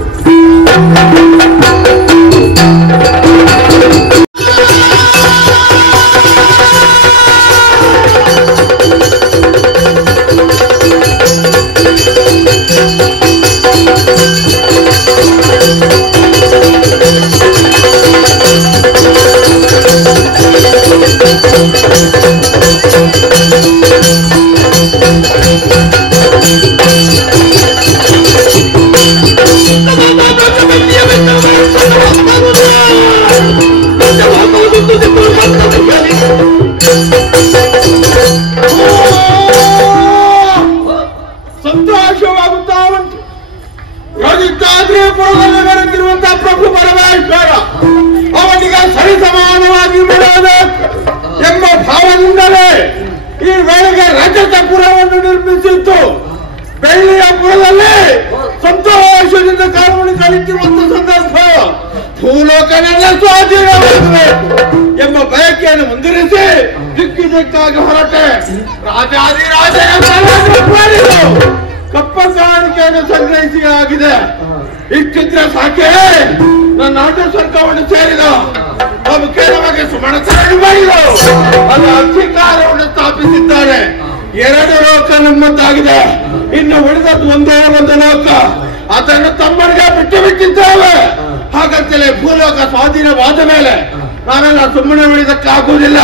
ಸಂತೋಷವಾಗುತ್ತಾ ಉಂಟು. ರಜಿತಾದ್ರಿಪುರದಲ್ಲಿ ಬೆರೆತಿರುವಂತಹ ಪ್ರಭು ಪರಮೇಶ್ವರ ಅವನಿಗೆ ಸರಿಸಮಾನವಾಗಿ ಬಿಡಬೇಕು ಎಂಬ ಭಾವದಿಂದಲೇ ಈ ವೇಳೆಗೆ ರಜತಪುರವನ್ನು ನಿರ್ಮಿಸಿತ್ತು. ಬೆಳ್ಳಿಯ ಪುರದಲ್ಲಿ ಸಂತೋಷದಿಂದ ಕಾನೂನು ಕಲಿತಿರುವಂತಹ ಸಂದರ್ಭ ಭೂಲೋಕನೆಲ್ಲ ಸ್ವಾಧೀನವಾಗಬೇಕು ಎಂಬ ಬಯಕೆಯನ್ನು ಮುಂದಿರಿಸಿ ದಿಕ್ಕಾಗಿ ಹೊರಟೆ. ಕಪ್ಪ ಕಾಣಿಕೆಯನ್ನು ಸಂಗ್ರಹಿಸಿ ಆಗಿದೆ. ಇಷ್ಟಿದ್ರೆ ಸಾಕೆ ನನ್ನ ನಾಟ ಸರ್ಕಾರವನ್ನು ಸೇರಿದ ಒಬ್ಬಕ್ಕೆ ನಮಗೆ ಸುಮಣಸರಣಿ ಮಾಡಿದ ಅದು ಅಧಿಕಾರವನ್ನು ಸ್ಥಾಪಿಸಿದ್ದಾರೆ. 2 ಲೋಕ ನಮ್ಮದ್ದಾಗಿದೆ. ಇನ್ನು ಉಳಿದದ್ದು ಒಂದೇ ಒಂದು ಲೋಕ, ಅದನ್ನು ತಮ್ಮನಿಗೆ ಬಿಟ್ಟಿದ್ದೇವೆ. ಹಾಗಂತಲೇ ಭೂಲೋಕ ಸ್ವಾಧೀನವಾದ ಮೇಲೆ ನಾವೆಲ್ಲ ಸುಮ್ಮನೆ ಉಳಿದಕ್ಕಾಗುವುದಿಲ್ಲ.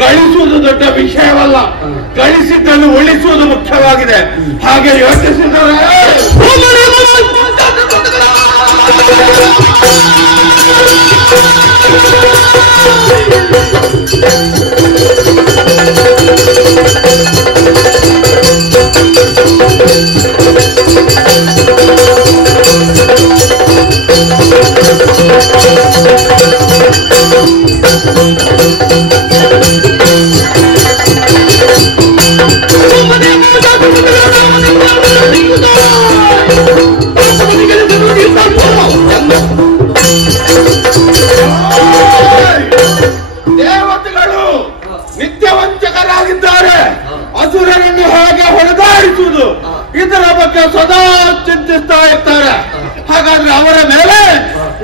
ಗಳಿಸುವುದು ದೊಡ್ಡ ವಿಷಯವಲ್ಲ, ಗಳಿಸಿದ್ದನ್ನು ಉಳಿಸುವುದು ಮುಖ್ಯವಾಗಿದೆ. ಹಾಗೆ ಯೋಚಿಸಿದರೆ ದೇವತೆಗಳು ನಿತ್ಯವಂಚಕರಾಗಿದ್ದಾರೆ. ಅಸುರರನ್ನು ಹೇಗೆ ಹೊಡೆದಾಡಿಸುವುದು ಇದರ ಬಗ್ಗೆ ಸದಾ ಚಿಂತಿಸ್ತಾ ಇರ್ತಾರೆ. ಹಾಗಾದ್ರೆ ಅವರ ಮೇಲೆ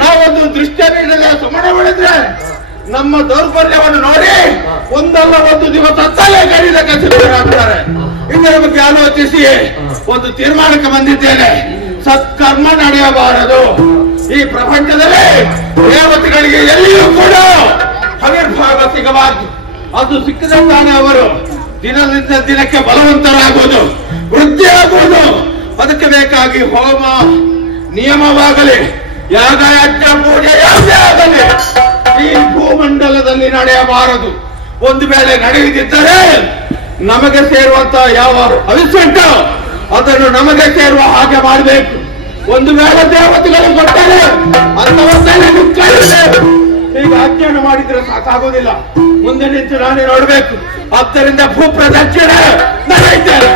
ನಾವೊಂದು ದೃಷ್ಟಿ ನೀಡದೆ ಸುಮ್ಮನೆ ಉಳಿದ್ರೆ ನಮ್ಮ ದೌರ್ಬಲ್ಯವನ್ನು ನೋಡಿ ಒಂದಲ್ಲ ಒಂದು ದಿವಸ ತಲೆ ಕಡಿದಕ್ಕೆ ಸಿದ್ಧರಾಗ್ತಾರೆ. ಇದರ ಬಗ್ಗೆ ಆಲೋಚಿಸಿ ಒಂದು ತೀರ್ಮಾನಕ್ಕೆ ಬಂದಿದ್ದೇನೆ. ಸತ್ಕರ್ಮ ನಡೆಯಬಾರದು. ಈ ಪ್ರಪಂಚದಲ್ಲಿ ದೇವತೆಗಳಿಗೆ ಎಲ್ಲಿಯೂ ಕೂಡ ಆವಿರ್ಭಾವ ಸಿಗಬಾರದು. ಅದು ಸಿಕ್ಕಿದ ತಾನೇ ಅವರು ದಿನದಿಂದ ದಿನಕ್ಕೆ ಬಲವಂತರಾಗುವುದು, ವೃದ್ಧಿಯಾಗುವುದು. ಅದಕ್ಕೆ ಬೇಕಾಗಿ ಹೋಮ ನಿಯಮವಾಗಲಿ, ಯಾಗ ಯಜ್ಞ ಪೂಜೆ ಯಾವುದೇ ಆಗಲಿ ಈ ಭೂಮಂಡಲದಲ್ಲಿ ನಡೆಯಬಾರದು. ಒಂದು ವೇಳೆ ನಡೆಯದಿದ್ದರೆ ನಮಗೆ ಸೇರುವಂತಹ ಯಾವ ಅವಿಸ್ಸಂಟು ಅದನ್ನು ನಮಗೆ ಸೇರುವ ಹಾಗೆ ಮಾಡಬೇಕು. ಒಂದು ವೇಳೆ ದೇವತೆಗಳು ಕೊಟ್ಟರೆ ಅಂತವನ್ನೆಲ್ಲ ಹೀಗೆ ಅಧ್ಯಯನ ಮಾಡಿದ್ರೆ ಸಾಕಾಗುವುದಿಲ್ಲ. ಮುಂದೆ ನಿಂತು ನಾನೇ ನೋಡಬೇಕು. ಆದ್ದರಿಂದ ಭೂ ಪ್ರದಕ್ಷಿಣೆ ನಡೆಯುತ್ತೇನೆ.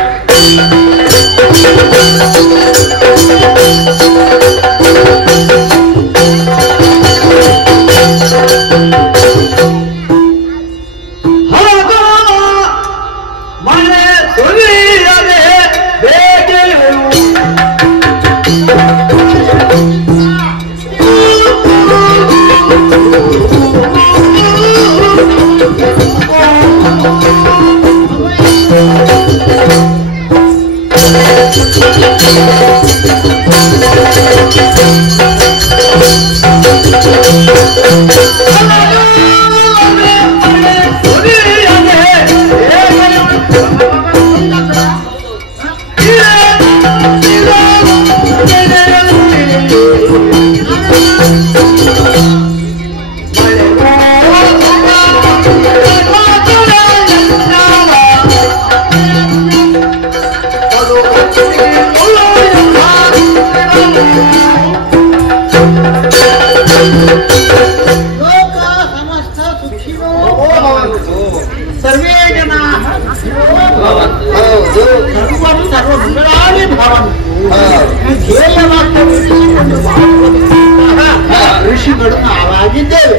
ಋಷಿಗಳು ನಾವಾಗಿದ್ದೇವೆ.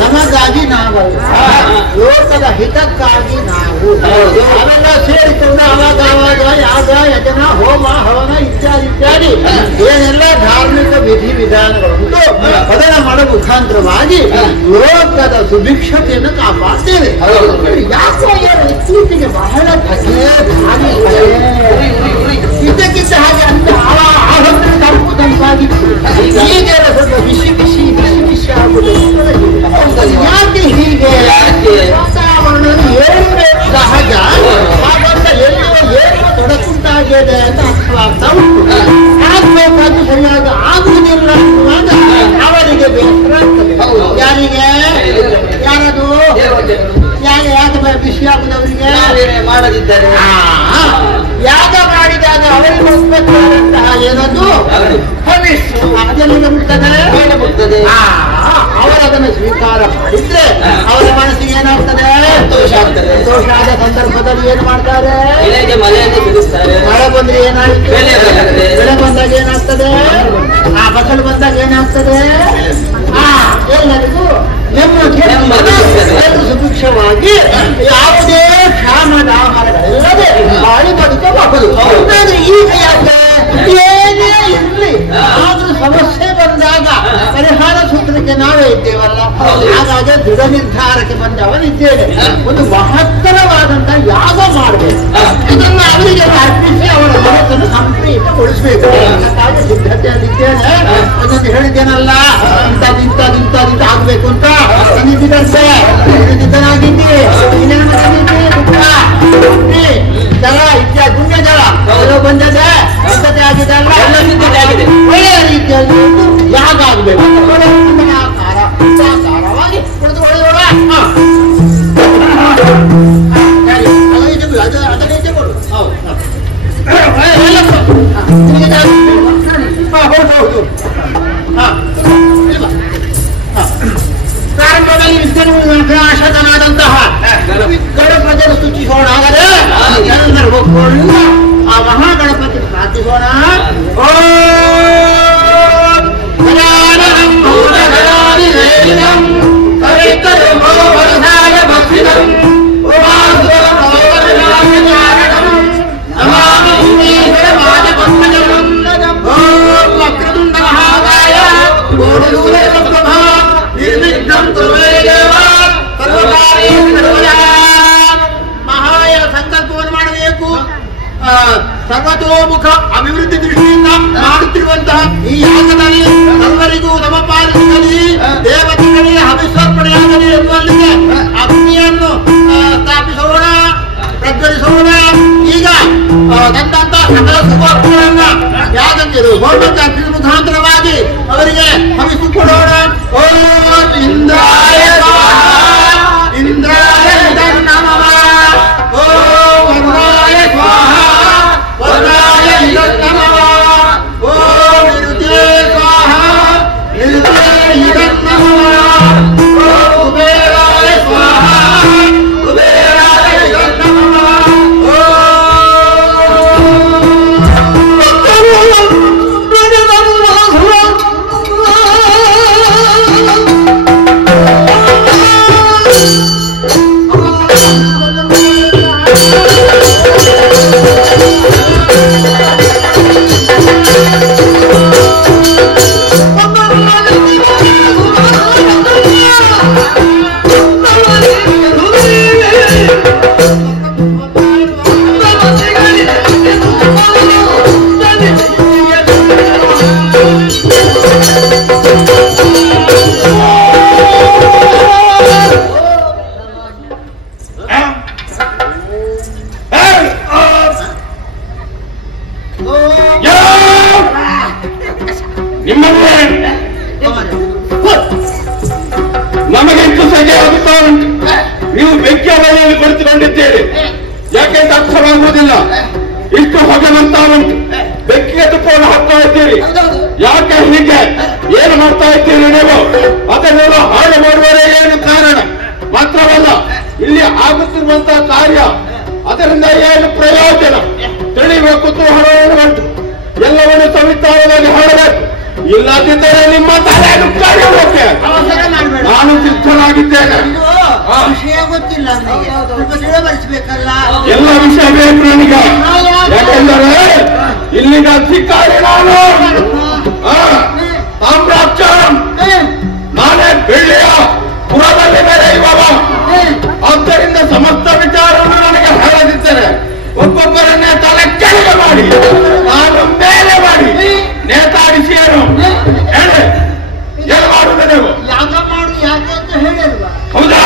ನಮಗಾಗಿ ನಾವಲ್ಲ, ಲೋಕದ ಹಿತಕ್ಕಾಗಿ ನಾವು ಅವೆಲ್ಲ ಸೇರಿಕೊಂಡು ಅವಾಗ ಯಾಗ ಯಜನ ಹೋಮ ಹವನ ಇತ್ಯಾದಿ ಏನೆಲ್ಲ ಧಾರ್ಮಿಕ ವಿಧಿ ವಿಧಾನಗಳುಂಟು ಅದನ್ನ ಮಾಡೋ ಮುಖಾಂತರವಾಗಿ ಲೋಕದ ಸುಭಿಕ್ಷತೆಯನ್ನು ಕಾಪಾಡ್ತೇವೆ. ಯಾಕೋ ಇತ್ತೀಚೆಗೆ ಬಹಳ ಇದ್ದಕ್ಕಿದ್ದ ಹಾಗೆ ಅಂತ ತಂಪು ತಂಪಾಗಿತ್ತು. ಹೀಗೆಲ್ಲ ಸ್ವಲ್ಪ ಬಿಸಿ ಬಿಸಿ ಬಿಸಿ ಬಿಸಿ ಆಗುವುದು ಯಾಕೆ ಹೀಗೆ? ವಾತಾವರಣ ಏರುವುದು ಸಹಜ, ಹಾಗಂತ ಎಲ್ಲಿಯೋ ಏನು ತೊಡಕುಂಟಾಗಿದೆ ಅಂತ ಅರ್ಥವಾಗ್ತಾ ಉಂಟು. ಆಗ್ಬೇಕಾದ್ರೂ ಸರಿಯಾಗಿ ಆಗುವುದಿಲ್ಲ ಅನ್ನುವಾಗ ಅವರಿಗೆ ಬೇಸರ ಆಗ್ತದೆ. ಯಾರಿಗೆ? ಯಾರದು? ಯಾಕೆ ಬಿಸಿ ಆಗುದವರಿಗೆ ಮಾಡದಿದ್ದಾರೆ? ಯಾಗ ಮಾಡಿದಾಗ ಅವರಿಗೆ ಹೋಗ್ಬೇಕಾದಂತಹ ಏನದು ಅದೆಲ್ಲಿಗೆ ಬಿಡ್ತದೆ. ಅವರದನ್ನು ಸ್ವೀಕಾರ ಮಾಡಿದ್ರೆ ಅವರ ಮನಸ್ಸಿಗೆ ಏನಾಗ್ತದೆ? ಸಂತೋಷ ಆದ ಸಂದರ್ಭದಲ್ಲಿ ಏನ್ ಮಾಡ್ತಾರೆ? ಮಳೆ ಬಂದ್ರೆ ಏನಾಗ್ತದೆ? ಬೆಳೆ ಬಂದಾಗ ಏನಾಗ್ತದೆ? ಫಸಲು ಬಂದಾಗ ಏನಾಗ್ತದೆ? ಎಲ್ಲರಿಗೂ ಸುಭಿಕ್ಷವಾಗಿ ಯಾವುದೇ ಕ್ಷಾಮದ ಆಹಾರಗಳಿಲ್ಲದೆ ಬಾಳಿ ಬದುಕಬಹುದು. ಈಗ ಯಾಕೆ ಏನೇ ಇರಲಿ ಆದ್ರೂ ಸಮಸ್ಯೆ ಬಂದಾಗ ಪರಿಹಾರ ಸೂತ್ರಕ್ಕೆ ನಾವೇ ಇದ್ದೇವಲ್ಲ, ಹಾಗಾಗಿ ದೃಢ ನಿರ್ಧಾರಕ್ಕೆ ಬಂದವನಿದ್ದೇನೆ. ಒಂದು ಮಹತ್ತರವಾದಂತಹ ಯಾಗ ಮಾಡಬೇಕು, ಇದನ್ನು ಅವರಿಗೆ ಅರ್ಪಿಸಿ ಅವರ ಮನಸ್ಸನ್ನು ಸಂಪ್ರೀತಗೊಳಿಸಬೇಕು. ಹಾಗಾಗಿ ಸಿದ್ಧತೆಯಲ್ಲಿದ್ದೇನೆ. ಅದನ್ನು ಹೇಳಿದ್ದೇನಲ್ಲ, ಇಂಥದ್ದು ಆಗ್ಬೇಕು ಅಂತ ಸಿದ್ಧನಾಗಿದ್ದೆ. ಜಲ ಇತ್ಯಾದಿ ಪುಣ್ಯ ಜಲ ಬಂದದೆ, ಸಿದ್ಧತೆ ಆಗಿದೆ ಅಲ್ಲ, ಒಳ್ಳೆಯ ರೀತಿಯಲ್ಲಿ ಯಾಗ ಆಗಬೇಕು. ಸಾಕಾರವಾಗಿ ಕುಳಿತು ಹೊಳೆಯೋಣ. ಅದನ್ನೇ ಕೊಡು. ಹೌದು. ಪ್ರಾರಂಭದಲ್ಲಿ ವಿನಾಶಕನಾದಂತಹ ಗಣಪತಿಯನ್ನು ಸ್ತುತಿಸೋಣ. ಆದರೆ ಎಲ್ಲರೂ ಒಪ್ಪಿಕೊಂಡು ಆ ಮಹಾಗಣಪತಿ ಪ್ರಾರ್ಥಿಸೋಣ. ಸಂಕಲ್ಪವನ್ನು ಮಾಡಬೇಕು. ಸರ್ವತೋಮುಖ ಅಭಿವೃದ್ಧಿ ದೃಷ್ಟಿಯಿಂದ ಮಾಡುತ್ತಿರುವಂತಹ ಈ ಯಾಗದಲ್ಲಿ ಸರ್ವರಿಗೂ ಸಮಪಾಲಿಸಲಿ, ದೇವತೆಗಳಿಗೆ ಅಭಿಸರ್ಪಣೆಯಾಗಲಿ ಎನ್ನುವಲ್ಲಿಗೆ ಅಗ್ನಿಯನ್ನು ಸ್ಥಾಪಿಸೋಣ, ಪ್ರಜ್ವಲಿಸೋಣ. ಈಗ ತಂದಂತ ಸಕಲ ಸುಖಗಳನ್ನ ಯಾಗಕ್ಕೆ ಹೋಮಕ್ಕೆ ಮುಖಾಂತರವಾಗಿ ಅವರಿಗೆ ಹವಿಸಿಕೊಡೋಣ. ಓಂ ಇಂದ್ರಾಯ ಇಂದ್ರಾಯ ನಮಃ. ಓಂ ವರುಣಾಯ ಸ್ವಾಹ ವರುಣಾಯ ನಮಃ. ಓಂ ನಿರುದ್ರೇ ಸ್ವಾಹ ನಿರುದ್ರೇ ನಮಃ. ಓಂ ಕುಬೇರಾಯ ಸ್ವಾಹ ಕುಬೇರಾಯ ನಮಃ. ಓಂ ನಿಮ್ಮನ್ನೇ ನಮಗಿಂತೂ ಸಗೆ ಆಗುತ್ತಾ ಉಂಟು. ನೀವು ಬೆಂಕಿಯ ಬಳಿಯಲ್ಲಿ ಕುಳಿತುಕೊಂಡಿದ್ದೀರಿ. ಯಾಕೆಂತ ಅರ್ಥವಾಗುವುದಿಲ್ಲ. ಇಷ್ಟು ಹೊಗೆ ಬರ್ತಾ ಉಂಟು. ಬೆಂಕಿಗೆ ತುಪ್ಪವನ್ನು ಹಾಕ್ತಾ ಇದ್ದೀರಿ. ಯಾಕೆ ಹೀಗೆ? ಏನು ಮಾಡ್ತಾ ಇದ್ದೀರಿ ನೀವು? ಅದನ್ನೆಲ್ಲ ಹಾಳು ಮಾಡುವರೇ ಏನು ಕಾರಣ? ಮಾತ್ರವಲ್ಲ, ಇಲ್ಲಿ ಆಗುತ್ತಿರುವಂತಹ ಕಾರ್ಯ ಅದರಿಂದ ಏನು ಪ್ರಯೋಜನ ತಿಳಿಯುವ ಕುತೂಹಲವನ್ನು ಉಂಟು. ಎಲ್ಲವನ್ನು ಸವಿಸ್ತಾರವಾಗಿ ಹೇಳಬೇಕು. ಇಲ್ಲದಿದ್ದರೆ ನಿಮ್ಮ ತಲೆ ನುಗ್ಗಾಡಿರೋಕೆ ನಾನು ಸಿದ್ಧನಾಗಿದ್ದೇನೆ. ವಿಷಯ ಗೊತ್ತಿಲ್ಲ ನನಗೆ, ಸ್ವಲ್ಪ ತಿಳಿವರಿಸಬೇಕಲ್ಲ. ಎಲ್ಲ ವಿಷಯ ಬೇಕು ನನಗೆ. ಯಾಕೆಂದರೆ ಇಲ್ಲಿನ ಅಧಿಕಾರಿ ನಾನು. ಸಾಮ್ರಾಜ್ಯಂ ನಾನೇ ಬೆಳ್ಳಿಯ ಪುರದಲ್ಲಿ ಮೆರೆಯುವವ. ಆದ್ದರಿಂದ ಸಮಸ್ತ ವಿಚಾರವನ್ನು ನನಗೆ ಹೇಳದಿದ್ದರೆ ಒಬ್ಬೊಬ್ಬರನ್ನೇ ತಲೆ ಕೆಳಗೆ ಮಾಡಿ ನಾನು ಮೇಲೆ ಮಾಡಿ ನೇತಾಡಿಸಿ ಏನು ಹೇಳಿ ಏನು ಮಾಡುವುದು ನೀವು? ಯಾಗ ಮಾಡು ಯಾಕೆ ಅಂತ ಹೇಳಿಲ್ವಾ? ಹೌದಾ?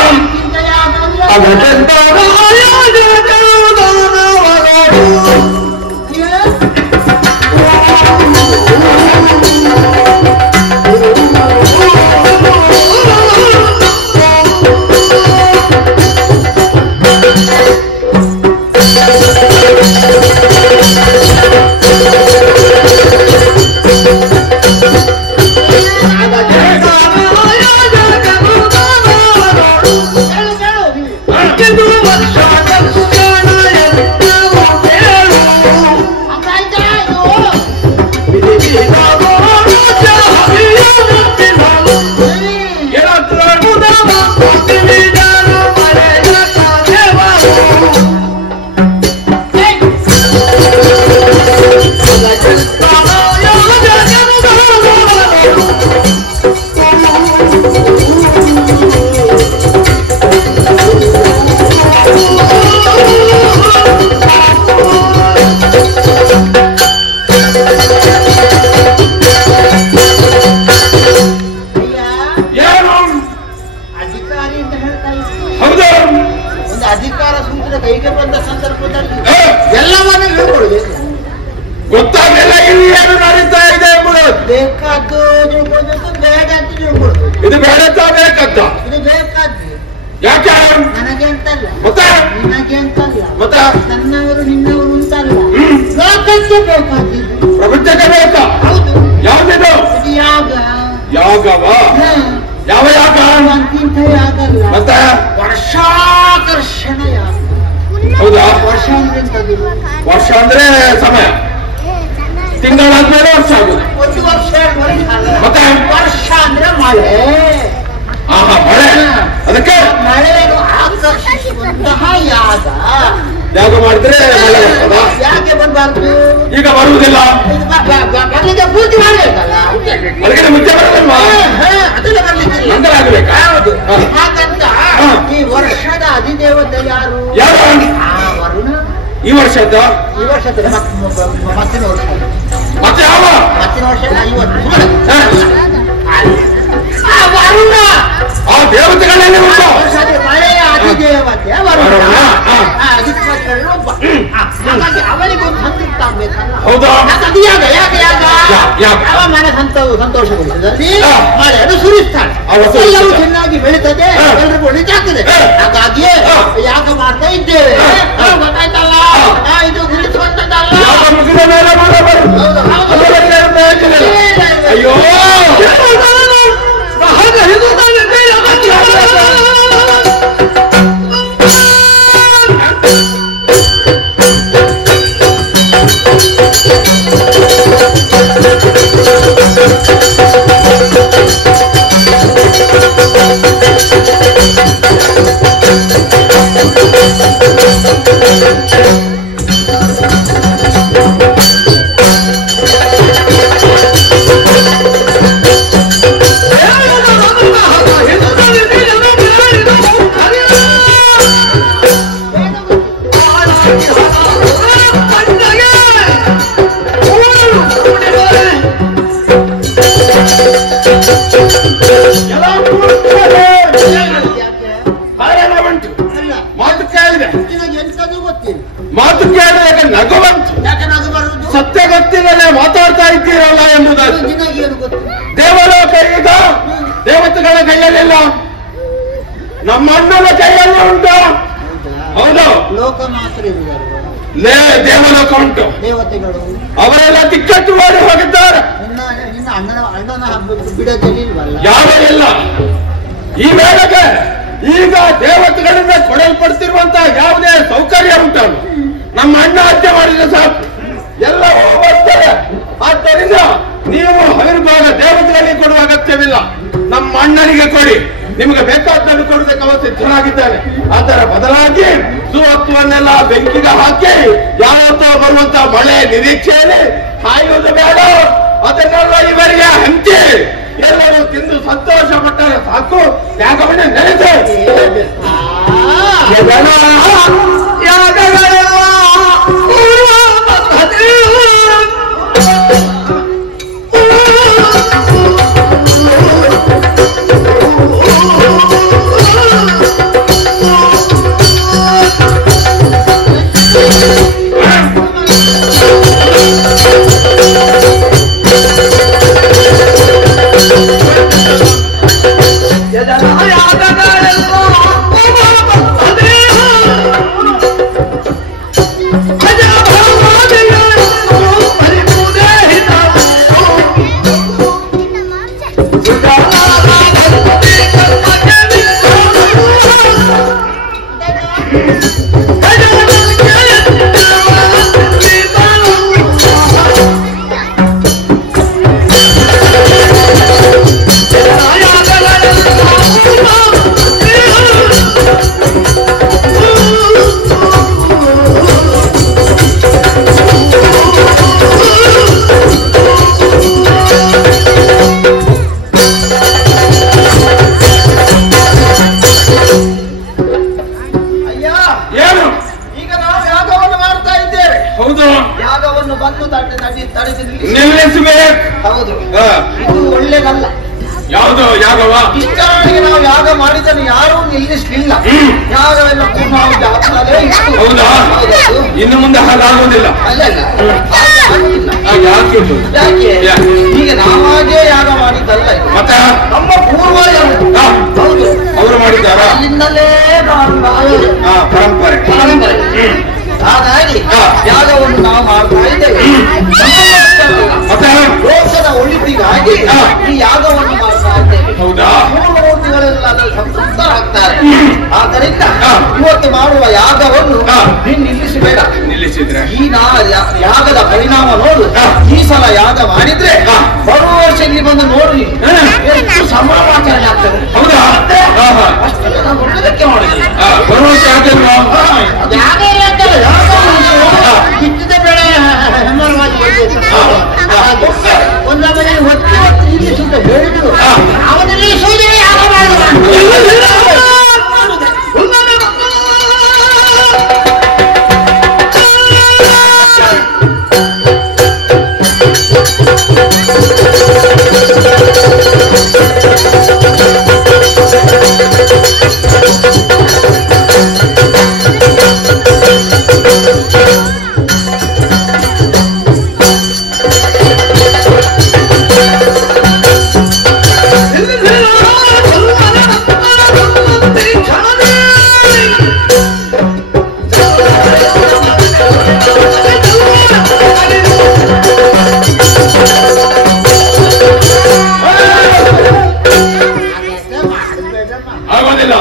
ಅಧಿಕಾರ ಸೂತ್ರ ಕೈಗೆ ಬಂದ ಸಂದರ್ಭದಲ್ಲಿ ಎಲ್ಲವನ್ನೂ ಹೇಳ್ಕೊಡುದು. ಗೊತ್ತಾಗಲಿಲ್ಲ ಇಲ್ಲಿ ಏನು ನಡೀತಾ ಇದೆ ಎಂಬುದು. ಬೇಕಾದ್ದು ತಿಳ್ಕೊಳ್ಬೇಕು, ಬೇಡ ಅಂತ ತಿಳ್ಕೊಳ್ಬೇಕು. ಇದು ಬೇಡತ್ತ ಬೇಕಂತ? ಇದು ಬೇಕಾದ್ದು ಯಾಕೆ? ನನಗೆ ಅಂತಲ್ಲ, ಮತ್ತೆ ನಿನಗೆ ಅಂತಲ್ಲ, ಮತ್ತೆ ನನ್ನವರು ನಿನ್ನವರು ಅಂತಲ್ಲ, ಲೋಕಕ್ಕೆ ಬೇಕಾದ್ದು. ಪ್ರಪಂಚಕ್ಕೆ ಬೇಕಾ? ಹೌದು. ಯಾವ್ದಿದು? ಇದು ಯಾಗ. ಯಾಗವ? ಯಾವ ಯಾಗ? ಅಂತಿಂತ ಯಾಗ ಅಲ್ಲ, ಮತ್ತೆ ವರ್ಷಾಕರ್ಷಣ ಯಾಗ. ಹೌದಾ? ವರ್ಷ ಅಂದ್ರೆ ಎಂತದು? ವರ್ಷ ಅಂದ್ರೆ ಸಮಯ. ತಿಂಗಳಾದ್ಮೇಲೆ ವರ್ಷ ಆಗುದು. ಒಂದು ವರ್ಷ ಮತ್ತೆ ವರ್ಷ ಅಂದ್ರೆ ಮಳೆ. ಆಹಾ, ಮಳೆ. ಅದಕ್ಕೆ ಮಳೆಯನ್ನು ಆಕರ್ಷಿಸುವಂತಹ ಯಾಗ. ಯಾಗ ಮಾಡಿದ್ರೆ ಮಳೆ ಬರ್ತದ? ಯಾಕೆ ಬರಬಾರ್ದು? ಈಗ ಬರುವುದಿಲ್ಲ. ಬರ್ಲಿಕ್ಕೆ ಪೂರ್ತಿ ಮಾಡ್ಬೇಕಲ್ಲ. ಅದಕ್ಕೆ ಮುಂಚೆ ಬರಲ್ವಾ? ಅದೆಲ್ಲ ಬರ್ಲಿಕ್ಕಿಲ್ಲ. ನಂತರ ಆಗ್ಬೇಕಾ? ಹಾಗಂತ ಈ ವರ್ಷದ ಅಧಿದೇವತೆ ಯಾರು? ಯಾರು? ವರುಣ. ಈ ವರ್ಷದ? ಈ ವರ್ಷದ ಮತ್ತಿನ ವರ್ಷ. ಮತ್ತೆ ಯಾವ? ಮತ್ತಿನ ವರ್ಷ 50. ವರುಣ ಆ ದೇವತೆಗಳಲ್ಲಿ ಉಂಟು. ಮಳೆಯ ಅಧಿದೇವತೆ ವರುಣ. ಒಬ್ಬ. ಹಾಗಾಗಿ ಅವನಿಗೊಂದು ಸಂತೃಪ್ತಾಗಬೇಕಲ್ಲ. ಹೌದಾ? ಅದು ಯಾಗ. ಯಾಕೆ ಯಾಗ? ಅವ ಮನೆ ಸಂತೋಷಗೊಳಿಸಿದಲ್ಲಿ ಮಳೆಯನ್ನು ಸುರಿಸ್ತಾನೆ. ಎಲ್ಲವೂ ಚೆನ್ನಾಗಿ ಬೆಳೀತದೆ, ಎಲ್ರಿಗೂ ಒಳಿತಾಗ್ತದೆ. ಹಾಗಾಗಿ ಯಾಗ ಮಾಡ್ತಾ ಇದ್ದೇವೆ. ಗೊತ್ತಾಯ್ತಲ್ಲ, ಇದು ಗುರುತಿಸುವಂತದ್ದಲ್ಲ. ಅಯ್ಯೋ ಮಾತು ಕೇಳಿದಾಗ ನಗು ಬಂತು. ಸತ್ಯ ಗೊತ್ತಿರಲ್ಲ ಮಾತಾಡ್ತಾ ಇದ್ದೀರಲ್ಲ ಎಂಬುದಾಗಿ. ದೇವಲೋಕ ಈಗ ದೇವತೆಗಳ ಕೈಯಲ್ಲಿಲ್ಲ, ನಮ್ಮ ಅಣ್ಣನ ಕೈಯಲ್ಲಿ ಉಂಟು. ಹೌದು, ಲೋಕ ಮಾತ್ರ ಇರುವುದಲ್ವ? ದೇವಲೋಕ ಉಂಟು. ದೇವತೆಗಳು ಅವರೆಲ್ಲ ಟಿಕೆಟ್ ಮಾಡಿ ಹೋಗಿದ್ದಾರೆ. ನಿನ್ನ ಅಣ್ಣನ ಬಿಡದಲ್ಲಿ ಇಲ್ವಲ್ಲ? ಯಾವ ಇಲ್ಲ. ಈ ವೇಳೆಗೆ ಈಗ ದೇವತೆಗಳಿಂದ ಕೊಡಲ್ಪಡ್ತಿರುವಂತಹ ಯಾವುದೇ ಸೌಕರ್ಯ ಉಂಟು ನಮ್ಮ ಅಣ್ಣ ಹತ್ಯೆ ಮಾಡಿದ್ರೆ ಸಾಕು, ಎಲ್ಲವೂ ಬರ್ತದೆ. ಆದ್ದರಿಂದ ನೀವು ಹವಿರ್ಭಾಗ ದೇವತೆಗಳಿಗೆ ಕೊಡುವ ಅಗತ್ಯವಿಲ್ಲ, ನಮ್ಮ ಅಣ್ಣನಿಗೆ ಕೊಡಿ. ನಿಮಗೆ ಬೇಕಾದ್ದನ್ನು ಕೊಡೋದಕ್ಕೆ ಅವತ್ತು ಸಿದ್ಧನಾಗಿದ್ದಾನೆ. ಅದರ ಬದಲಾಗಿ ಸುವಸ್ತುವನ್ನೆಲ್ಲ ಬೆಂಕಿಗೆ ಹಾಕಿ ಯಾವತ್ತೋ ಬರುವಂತಹ ಮಳೆ ನಿರೀಕ್ಷೆಯಲ್ಲಿ ಕಾಯುವುದು ಬೇಡ. ಅದನ್ನೆಲ್ಲ ಇವರಿಗೆ ಹಂಚಿ ಎಲ್ಲರೂ ತಿಂದು ಸಂತೋಷ ಪಟ್ಟರೆ ಸಾಕು. ಯಾಗವನ್ನೇ ನೆನೆದು ನಿಲ್ಲಿಸಬೇಕು. ಹೌದು, ಇದು ಒಳ್ಳೇದಲ್ಲ. ಯಾವುದು ಯಾಗವ? ಇಷ್ಟರವರೆಗೆ ನಾವು ಯಾಗ ಮಾಡಿದ್ದನ್ನು ಯಾರೂ ನಿಲ್ಲಿಸಲಿಲ್ಲ. ಯಾಗವೆಲ್ಲ ಪೂರ್ಣವಾಗಿ ಆಗ್ತದೆ. ಹೌದಾ? ಇನ್ನು ಮುಂದೆ ಹಾಗಾಗುವುದಿಲ್ಲ. ಅಲ್ಲ ಯಾಕೆ ಈಗ ನಾವಾಗೇ ಯಾಗ ಮಾಡಿದ್ದಲ್ಲ, ಮತ್ತೆ ನಮ್ಮ ಪೂರ್ವಜರು ಹೌದು ಅವರು ಮಾಡಿದ್ದಾರ, ಅಲ್ಲಿಂದಲೇ ಪರಂಪರೆ. ಹಾಗಾಗಿ ಯಾಗವನ್ನು ನಾವು ಮಾಡ್ತಾ ಇದ್ದೇವೆ. ಮತ್ತೆ ಲೋಕದ ಒಳಿತಿಗಾಗಿ ಈ ಯಾಗವನ್ನು ಮಾಡ್ತಾ ಇದ್ದೇವೆ. ಹೌದಾ? ಮೂರ್ತಿಗಳೆಲ್ಲ ಅದರಲ್ಲಿ ಸಂತೃಪ್ತರಾಗ್ತಾರೆ. ಆದ್ದರಿಂದ ಇವತ್ತು ಮಾಡುವ ಯಾಗವನ್ನು ನೀನು ನಿಲ್ಲಿಸಬೇಡ. ನಿಲ್ಲಿಸಿದ್ರೆ ಈ ಯಾಗದ ಪರಿಣಾಮ ನೋಡು. ಈ ಸಲ ಯಾಗ ಮಾಡಿದ್ರೆ ಬರುವ ವರ್ಷ ಇಲ್ಲಿ ಬಂದು ನೋಡಿ ಎಷ್ಟು ಸಂಭ್ರಮಾಚರಣೆ ಆಗ್ತದೆ. ಹೌದಾ? ಅಷ್ಟು ಜನ ನೋಡೋದಕ್ಕೆ ಮಾಡಿಲ್ಲ. ಬರುವ ವರ್ಷ ಯಾಗ ಬಿತ್ತಿದ ಬೆಳೆ ಹೆಮ್ಮರವಾಗಿ ಒಂದರ ಮನೆಯಲ್ಲಿ ಹೊತ್ತು ನಿಲ್ಲಿಸುತ್ತ ಹೇಳಿದ್ರು. ನಾವು ನಿಲ್ಲಿಸುವುದೇ ಯಾಗ ಆಗೋದಿಲ್ಲ.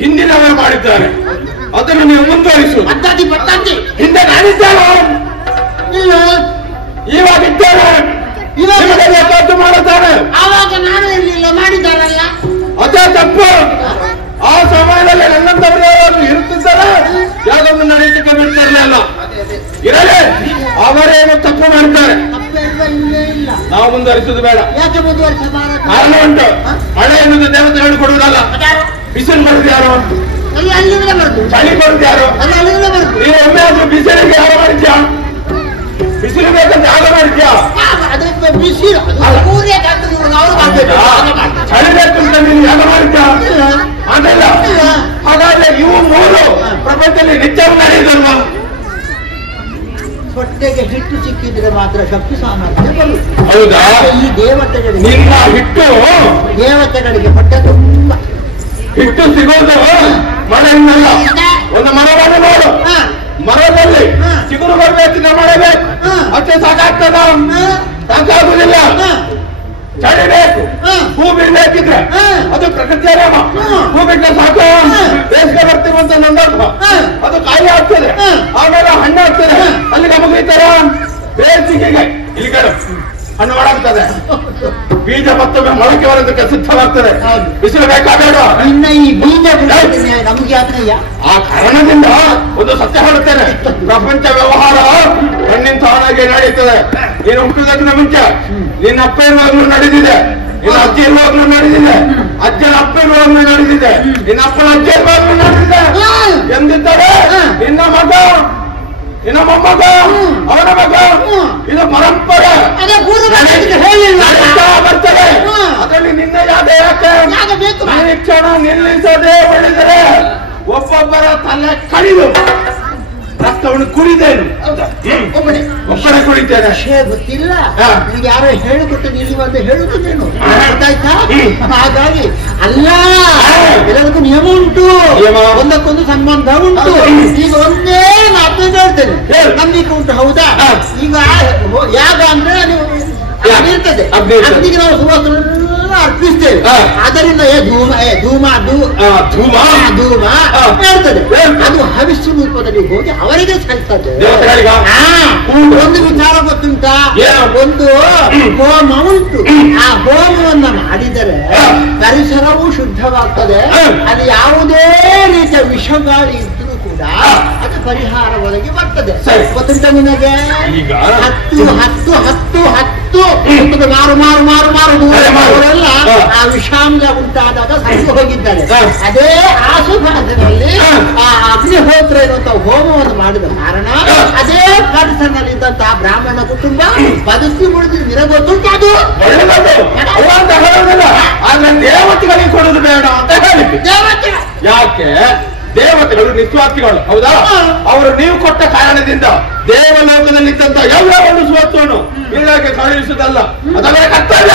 ಹಿಂದಿನವರು ಮಾಡಿದ್ದಾರೆ, ಅದನ್ನು ನೀವು ಮುಂದುವರಿಸು. ಹಿಂದೆ ನಾನಿದ್ದೇನೆ, ಇವಾಗ ಇದ್ದೇನೆ, ಬೇಕಾದ್ದು ಮಾಡುತ್ತಾರೆ. ಆವಾಗ ನಾನು ಇರಲಿಲ್ಲ, ಮಾಡಿದ್ದಾರಲ್ಲ. ಅದೇ ತಪ್ಪು. ಆ ಸಮಯದಲ್ಲಿ ನನ್ನಂತವರು ಯಾರು ಇರುತ್ತಿದ್ದಾರೆ, ಯಾವ್ದೊಂದು ನಡೆಯಲಿಕ್ಕೆ ಬಿಡ್ತಿರ್ಲಿಲ್ಲ. ಇರಲಿ, ಅವರೇನು ತಪ್ಪು ಮಾಡ್ತಾರೆ, ನಾವು ಮುಂದುವರಿಸುವುದು ಬೇಡ. ಕಾರಣ ಉಂಟು. ಮಳೆ ಎನ್ನುವುದು ದೇವತೆಗಳು ಕೊಡುವುದಲ್ಲ, ಬಿಸಿಲು ಬರುದು ಯಾರು, ಚಳಿ ಬರುದು ಯಾರು. ನೀವು ಒಮ್ಮೆ ಆದ್ರೂ ಬಿಸಿಲಿಗೆ ಯಾರು ಮಾಡಿದ್ಯಾ? ಬಿಸಿಲು ಬೇಕಂತ ಯಾಗ ಮಾಡಿದ್ಯಾ? ಚಳಿ ಬೇಕಂತ ನೀನು ಯಾಗ ಮಾಡಿದ್ಯಾ? ಅದಲ್ಲ. ಹಾಗಾದ್ರೆ ಇವು ಮೂರು ಪ್ರಪಂಚದಲ್ಲಿ ನಿತ್ಯವೂ ನಡೆಯುವುದಲ್ವಾ? ಹೊಟ್ಟೆಗೆ ಹಿಟ್ಟು ಸಿಕ್ಕಿದ್ರೆ ಮಾತ್ರ ಶಕ್ತಿ ಸಾಮರ್ಥ್ಯ ಬರುತ್ತೆ. ಹೌದಾ? ಈ ದೇವತೆಗಳಿಗೆ ನಿನ್ನ ಹಿಟ್ಟು ದೇವತೆಗಳಿಗೆ ಹೊಟ್ಟೆ ತುಂಬ ಹಿಟ್ಟು ಸಿಗೋದು ಮಳೆಯನ್ನಲ್ಲ. ಒಂದು ಮರವನ್ನು ನೋಡು, ಮರದಲ್ಲಿ ಚಿಗುರು ಬರ್ಬೇಕಿದ್ರೆ ಮಳೆ ಬೇಕು, ಅಷ್ಟೇ ಸಾಕಾಗ್ತದ? ಸಾಕಾಗುದಿಲ್ಲ. ಚಳಿ ಬೇಕು, ಹೂ ಬಿಡ್ಬೇಕಿದ್ರೆ ಅದು ಪ್ರಕೃತಿಯ ನಿಯಮ. ಹೂ ಬಿಟ್ಟರೆ ಸಾಕು, ಬೇಸಿಗೆ ಬರ್ತಿರುವಂತ ನಂದರ್ಭ ಅದು ಕಾಯಿ ಆಗ್ತದೆ, ಆಮೇಲೆ ಹಣ್ಣು ಆಗ್ತದೆ. ಅಲ್ಲಿಗೆ ಮುಗಿತಾರ ಬೇಸಿಗೆಗೆ ಇಲ್ಲಿಗಡೆ ಹಣ್ಣು ಒಳಗ್ತದೆ, ಬೀಜ ಮತ್ತೊಮ್ಮೆ ಮೊಳಕೆ ಬರೋದಕ್ಕೆ ಸಿದ್ಧವಾಗ್ತದೆ. ಬಿಸಿಲು ಬೇಕಾಬೇಡ. ಇನ್ನ ಈ ಬೀಜ ನಮ್ಗೆ ಯಾಕಯ್ಯ? ಆ ಕಾರಣದಿಂದ ಒಂದು ಸತ್ಯ ಹೇಳುತ್ತೇನೆ, ಪ್ರಪಂಚ ವ್ಯವಹಾರ ಕಣ್ಣಿನ ತಾನಾಗೆ ನಡೀತದೆ. ನೀನು ಹುಟ್ಟುವುದಕ್ಕಿಂತ ಮುಂಚೆ ನಿನ್ನ ಅಪ್ಪ ಇರುವಾಗಲೂ ನಡೆದಿದೆ, ನಿನ್ನ ಅಜ್ಜಿ ಇರುವಾಗಲೂ ನಡೆದಿದೆ, ಅಜ್ಜನ ಅಪ್ಪ ಇರುವಾಗಲೂ ನಡೆದಿದೆ, ನಿನ್ನ ಅಪ್ಪನ ಅಜ್ಜ ಇರುವಾಗಲೂ ನಡೆದಿದೆ. ಎಂದಿದ್ದರೆ ನಿನ್ನ ಮಗ, ನಿನ್ನ ಮೊಮ್ಮಗ, ಅವನ ಮಗ, ಇದು ಪರಂಪರೆ ಬರ್ತದೆ. ಅದರಲ್ಲಿ ನಿನ್ನ ಯಾಕೆ ಕ್ಷಣ ನಿಲ್ಲಿಸದೆ ಬೆಳೆದರೆ ಒಬ್ಬೊಬ್ಬರ ತಲೆ ಕಡಿದು ರಕ್ತವನ್ನು ಕುಡಿದೇನು. ಒಬ್ಬನೇ ಕುಡಿತೇನೆ. ವಿಷಯ ಗೊತ್ತಿಲ್ಲ, ನಿಮ್ಗೆ ಯಾರೋ ಹೇಳಿಕೊಟ್ಟು ನಿಲ್ಲುವಂತ ಹೇಳುತ್ತೇನು, ಗೊತ್ತಾಯ್ತಾ? ಹಾಗಾಗಿ ಅಲ್ಲ, ಎಲ್ಲದಕ್ಕೂ ನಿಯಮ ಉಂಟು, ಒಂದಕ್ಕೊಂದು ಸಂಬಂಧ ಉಂಟು. ಈಗ ಒಂದೇ ಮಾತು ಹೇಳ್ತೇನೆ, ನಂಬಿಕೆ ಉಂಟು, ಹೌದಾ? ಈಗ ಯಾಗ ಅಂದ್ರೆ ನೀವು ಇರ್ತದೆ, ಅಗ್ನಿಗೆ ನಾವು ಸುವಾಸನೆ ಅರ್ಪಿಸ್ತೇವೆ. ಅದರಿಂದ ಧೂಮ ಹೇಳ್ತದೆ, ಅದು ಹವಿಸ್ಸು ರೂಪದಲ್ಲಿ ಹೋಗಿ ಅವರಿಗೆ ಸಲ್ತದೆ. ಒಂದು ವಿಚಾರ ಗೊತ್ತುಂಟಾ? ಒಂದು ಹೋಮ ಉಂಟು, ಆ ಹೋಮವನ್ನ ಮಾಡಿದರೆ ಪರಿಸರವು ಶುದ್ಧವಾಗ್ತದೆ. ಅದು ಯಾವುದೇ ರೀತಿಯ ವಿಷಗಾಳಿ ಇದ್ರೂ ಕೂಡ ಅದು ಪರಿಹಾರ ಒಳಗೆ ಬರ್ತದೆ. ಗೊತ್ತುಂಟ ನಿನಗೆ? 10 ಮಾರು ಮಾರು ಮಾರು ಮಾರು ಅವರೆಲ್ಲ ಆ ವಿಷಾಂಶ ಉಂಟಾದಾಗ ಸತ್ತು ಹೋಗಿದ್ದಾರೆ. ಅದೇ ಆಸುಭಾಸದಲ್ಲಿ ಆ ಅಗ್ನಿಹೋತ್ರ ಎನ್ನುವಂತ ಹೋಮವನ್ನು ಮಾಡಿದ ಕಾರಣ ಅದೇ ಪರಿಸರದಲ್ಲಿದ್ದಂತಹ ಬ್ರಾಹ್ಮಣ ಕುಟುಂಬ ಬದುಕಿ ಉಳಿದು ನಿರಗೊತ್ತುಂಟು. ಅದು ಆದ್ರೆ ದೇವತೆಗಳಿಗೆ ಕೊಡುದು ಬೇಡ ಅಂತ ಹೇಳಿದ್ವಿ. ಯಾಕೆ? ದೇವತೆಗಳು ನಿಸ್ವಾರ್ಥಿಗಳು, ಹೌದಾ? ಅವರು ನೀವು ಕೊಟ್ಟ ಕಾರಣದಿಂದ ದೇವಲೋಕದಲ್ಲಿದ್ದಂತ ಎಲ್ಲ ಒಂದು ಸ್ವತ್ತನ್ನು ಬೀಳಕ್ಕೆ ಕಳುಹಿಸುವುದಲ್ಲ, ಅದರ ಕರ್ತವ್ಯ.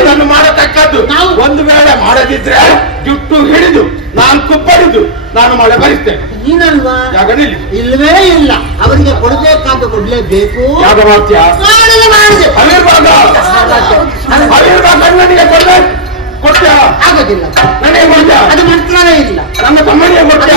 ಅದನ್ನು ಮಾಡತಕ್ಕದ್ದು. ಒಂದು ವೇಳೆ ಮಾಡದಿದ್ರೆ ಜುಟ್ಟು ಹಿಡಿದು 4 ಪಡೆದು ನಾನು ಮಳೆ ಬರಿಸ್ತೇನೆ. ನೀನಲ್ವಾ? ಇಲ್ವೇ ಇಲ್ಲ. ಅವರಿಗೆ ಕೊಡಬೇಕಾದ ಕೊಡ್ಲೇಬೇಕು. ಯಾಗ ಮಾಡ್ತೀಯ? ಅವಿರ್ಭಾಗ ನನಗೆ ಕೊಡ್ಬೇಕು. ಕೊಡ್ತೀಯ? ಆಗೋದಿಲ್ಲ. ನನಗೆ ಕೊಡ್ತೀಯ? ಅದು ಮಂತ್ರವೇ ಇಲ್ಲ. ನನ್ನ ತಮ್ಮನಿಗೆ ಕೊಡ್ತೀಯ?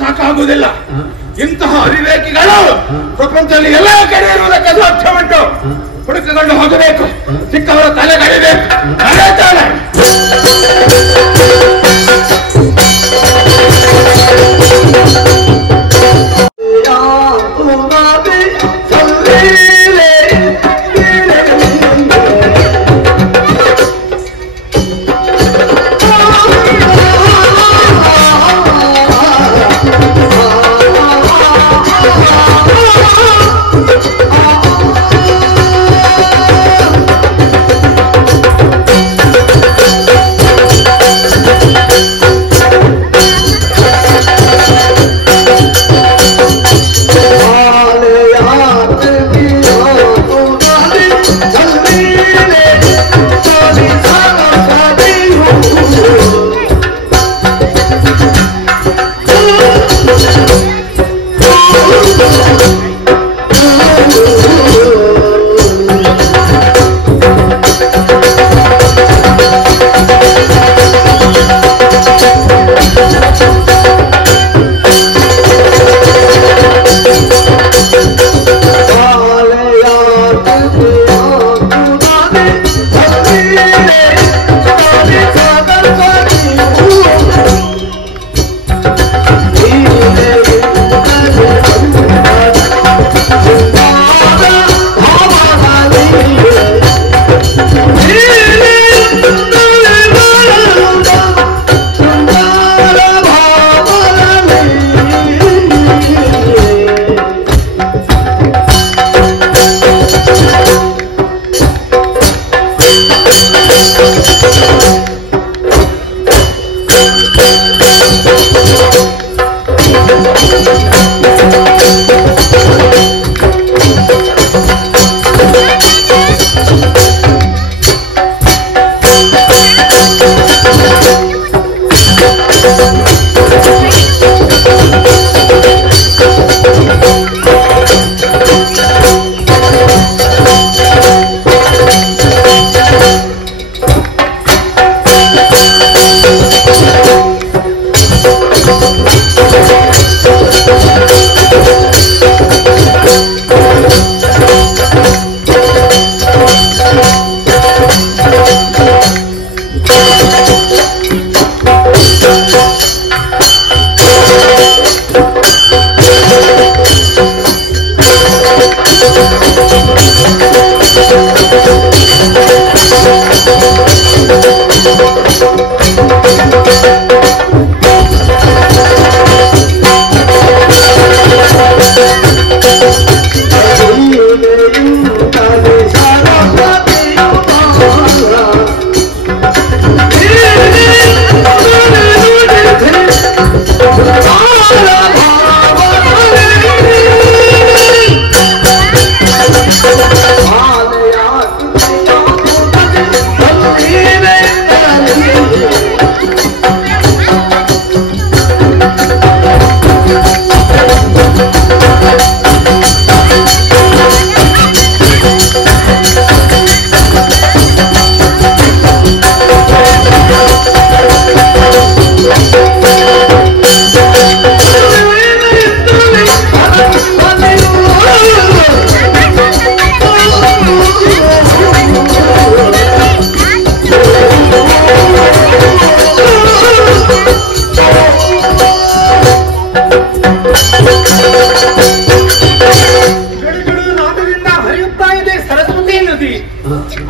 ಸಾಕಾಗುವುದಿಲ್ಲ. ಇಂತಹ ಅವಿವೇಕಿಗಳು ಪ್ರಪಂಚದಲ್ಲಿ ಎಲ್ಲ ಕಡೆ ಇರುವುದಕ್ಕೆ ಸಾಧ್ಯ ಉಂಟು. ಹುಡುಕಿಕೊಂಡು ಹೋಗಬೇಕು, ಸಿಕ್ಕವರ ತಲೆಗಳಿಬೇಕು.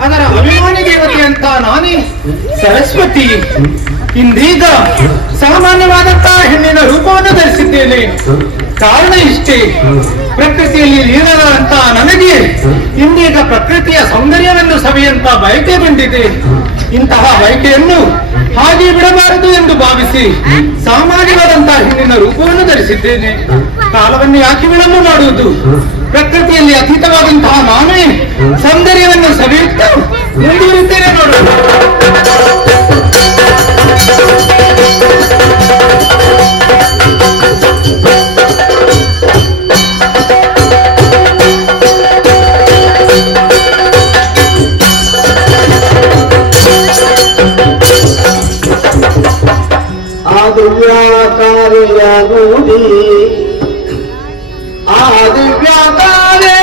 ಅದರ ಅಭಿಮಾನಿ ದೇವತೆ ಅಂತ ನಾನೇ ಸರಸ್ವತಿ ಇಂದೀಗ ಸಾಮಾನ್ಯವಾದಂತಹ ಹೆಣ್ಣಿನ ರೂಪವನ್ನು ಧರಿಸಿದ್ದೇನೆ. ಕಾರಣ ಇಷ್ಟೇ, ಪ್ರಕೃತಿಯಲ್ಲಿ ಲೀನರಾದಂತಹ ನನಗೆ ಇಂದೀಗ ಪ್ರಕೃತಿಯ ಸೌಂದರ್ಯವನ್ನು ಸವಿಯಂತ ಬಯಕೆ ಬಂದಿದೆ. ಇಂತಹ ಬಯಕೆಯನ್ನು ಹಾಗೆ ಬಿಡಬಾರದು ಎಂದು ಭಾವಿಸಿ ಸಾಮಾನ್ಯವಾದಂತಹ ಹೆಣ್ಣಿನ ರೂಪವನ್ನು ಧರಿಸಿದ್ದೇನೆ. ಕಾಲವನ್ನು ಯಾಕೆ ವಿಳಂಬ ಮಾಡುವುದು? ಪ್ರಕೃತಿಯಲ್ಲಿ ಅತೀತವಾದಂತಹ ನಾನೇ ಸೌಂದರ್ಯವನ್ನು ಸವಿಯುತ್ತಾ ಮುಂದುವರಿಯುತ್ತೇನೆ ನೋಡೋಣ. ಆದಿವ್ಯಾಕಾರ್ಯನೋಡಿ ಆದಿವ್ಯಾಕಾರ್ಯನೋಡಿ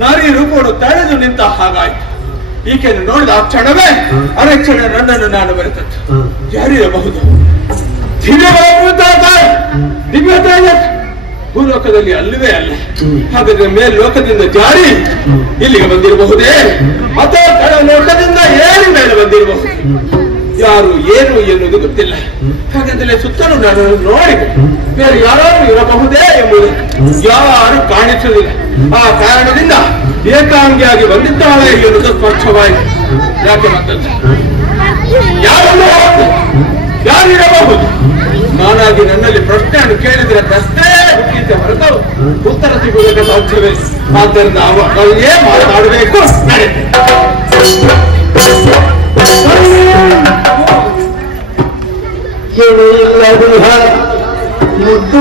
ನಾರಿ ರೂಪವನ್ನು ತಳೆದು ನಿಂತ ಹಾಗಾಯ್ತು. ಈಕೆಯನ್ನು ನೋಡಿದ ಆ ಕ್ಷಣವೇ ಅರಕ್ಷಣ ನನ್ನನ್ನು ನಾನು ಬರೆತದ್ದು. ಯಾರಿರಬಹುದು? ದಿವ್ಯತಾಯ ಭೂಲೋಕದಲ್ಲಿ ಅಲ್ಲವೇ ಅಲ್ಲ. ಹಾಗಾದ್ರೆ ಮೇಲ್ಲೋಕದಿಂದ ಜಾರಿ ಇಲ್ಲಿಗೆ ಬಂದಿರಬಹುದೇ ಅಥವಾ ತಳ ಲೋಕದಿಂದ ಏರಿ ಮೇಲೆ ಬಂದಿರಬಹುದು? ಯಾರು ಏನು ಎನ್ನುವುದು ಗೊತ್ತಿಲ್ಲ. ಹಾಗಂತಲೇ ಸುತ್ತಲೂ ನಾನು ನೋಡಿದೆ ಬೇರೆ ಯಾರು ಇರಬಹುದೇ ಎಂಬುದು ಯಾರು ಕಾಣಿಸುವುದಿಲ್ಲ. ಆ ಕಾರಣದಿಂದ ಏಕಾಂಗಿಯಾಗಿ ಬಂದಿದ್ದಾಳೆ ಎನ್ನುವುದು ಸ್ಪಷ್ಟವಾಯಿತು. ಯಾಕೆ ಮತ್ತೊಂದು ಯಾರಿರಬಹುದು? ನಾನಾಗಿ ನನ್ನಲ್ಲಿ ಪ್ರಶ್ನೆಯನ್ನು ಕೇಳಿದರೆ ಪ್ರಶ್ನೆ ಹುಟ್ಟಿದ್ದೆ ಹೊರತು ಉತ್ತರ ಸಿಗುವುದಕ್ಕೆ ಸಾಧ್ಯವೇ? ಆದ್ದರಿಂದ ಅವಳಿಗೆ ಮಾತನಾಡಬೇಕು. ಮುದ್ದು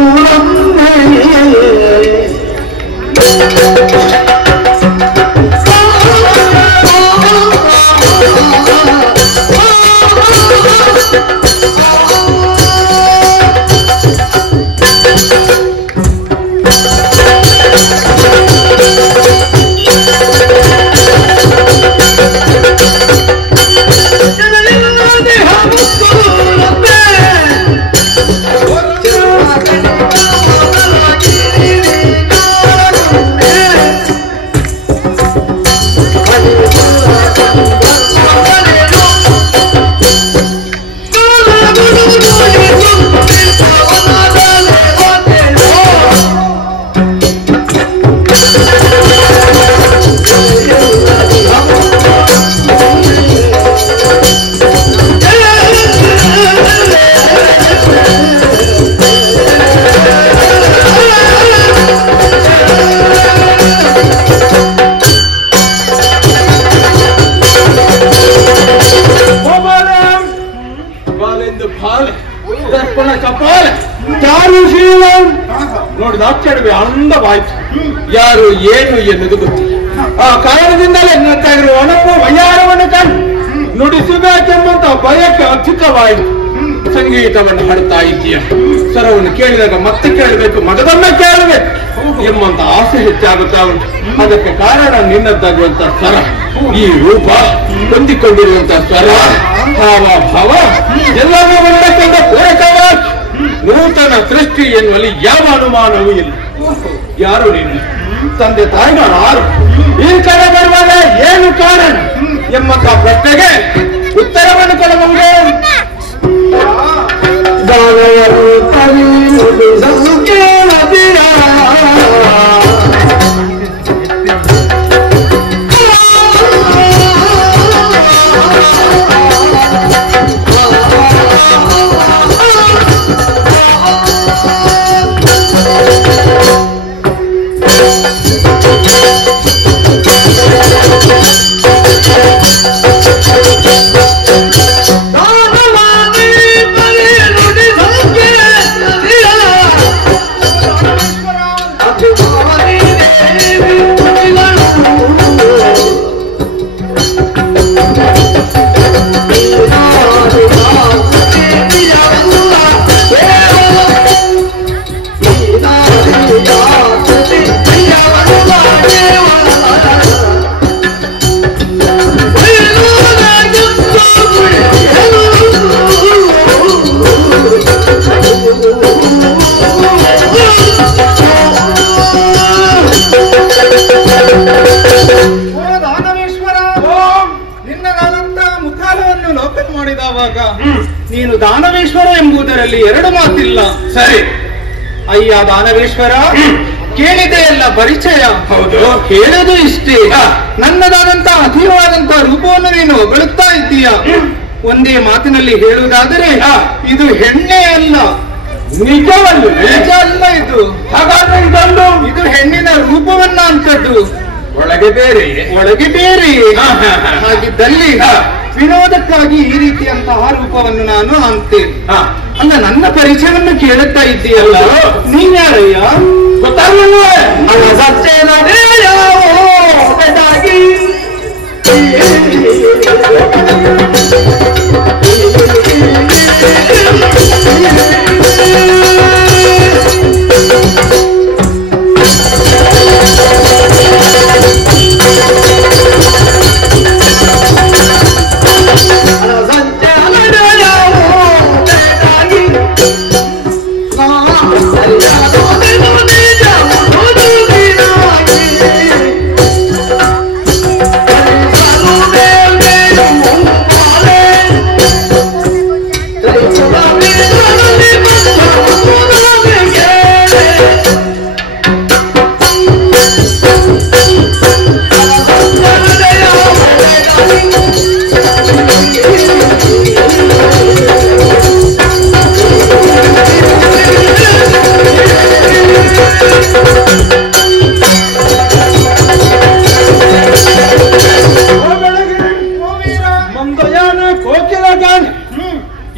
ನೋಡಿದ ಅಕ್ಷರವೇ ಅಂದವಾಯ್ತು. ಯಾರು ಏನು ಎನ್ನುವುದು ಗೊತ್ತಿಲ್ಲ. ಆ ಕಾರಣದಿಂದಲೇ ನಿನ್ನತ್ತಾಗಿರುವ ಒಣಪು ವಯ್ಯಾರವನ್ನು ಕಂಡು ನುಡಿಸಬೇಕೆಂಬಂತ ಬಯಕೆ ಅಧಿಕವಾಯಿತು. ಸಂಗೀತವನ್ನು ಹಾಡುತ್ತಾ ಇದ್ದೀಯ, ಸ್ವರವನ್ನು ಕೇಳಿದಾಗ ಮತ್ತೆ ಕೇಳಬೇಕು, ಮಗದೊಮ್ಮೆ ಕೇಳಬೇಕು ಎಂಬಂತ ಆಸೆ ಹೆಚ್ಚಾಗುತ್ತಾ ಉಂಟು. ಅದಕ್ಕೆ ಕಾರಣ ನಿನ್ನದ್ದಾಗುವಂತ ಸ್ವರ, ಈ ರೂಪ, ಹೊಂದಿಕೊಂಡಿರುವಂತಹ ಸ್ವರ, ಭಾವ ಭಾವ ಎಲ್ಲವೂ ಒಂದಕ್ಕೊಂದ ಪೂರಕವಾಗಿ ನೂತನ ಸೃಷ್ಟಿ ಎನ್ನುವಲ್ಲಿ ಯಾವ ಅನುಮಾನವೂ ಇಲ್ಲ. ಯಾರು ನೀನು? ತಂದೆ ತಾಯಿಗಳು ಯಾರು? ಈ ಕಡೆ ಬರುವಾಗ ಏನು ಕಾರಣ ಎಂಬಂತ ಪ್ರಶ್ನೆಗೆ ಉತ್ತರವನ್ನು ಕೊಡಬಹುದೇ? ನೀನು ದಾನವೇಶ್ವರ ಎಂಬುದರಲ್ಲಿ ಎರಡು ಮಾತಿಲ್ಲ. ಸರಿ ಅಯ್ಯ ದಾನವೇಶ್ವರ, ಕೇಳಿದೆಯಲ್ಲ ಪರಿಚಯ. ಹೌದು, ಹೇಳೋದು ಇಷ್ಟೇ. ನನ್ನದಾದಂತಹ ಅತೀವಾದಂತಹ ರೂಪವನ್ನು ನೀನು ಹೊಗಳುತ್ತಾ ಇದ್ದೀಯ. ಒಂದೇ ಮಾತಿನಲ್ಲಿ ಹೇಳುವುದಾದರೆ ಇದು ಹೆಣ್ಣೆ ಅಲ್ಲ, ನಿಜವಲ್ಲ. ನಿಜ ಅಲ್ಲ ಇದು. ಹಾಗಾದ್ರೆ ಇದು ಹೆಣ್ಣಿನ ರೂಪವನ್ನ ಅಂತದ್ದು. ಒಳಗೆ ಬೇರೆ, ಒಳಗೆ ಬೇರೆ. ಹಾಗಿದ್ದಲ್ಲಿ ವಿನೋದಕ್ಕಾಗಿ ಈ ರೀತಿಯಂತಹ ರೂಪವನ್ನು ನಾನು ಅಂತೇನೆ. ಅಲ್ಲ, ನನ್ನ ಪರಿಚಯವನ್ನು ಕೇಳುತ್ತಾ ಇದ್ದೀಯಲ್ಲ, ನೀನ್ಯಾರಯ್ಯ? ಗೊತ್ತಾಗಲಿಲ್ಲ.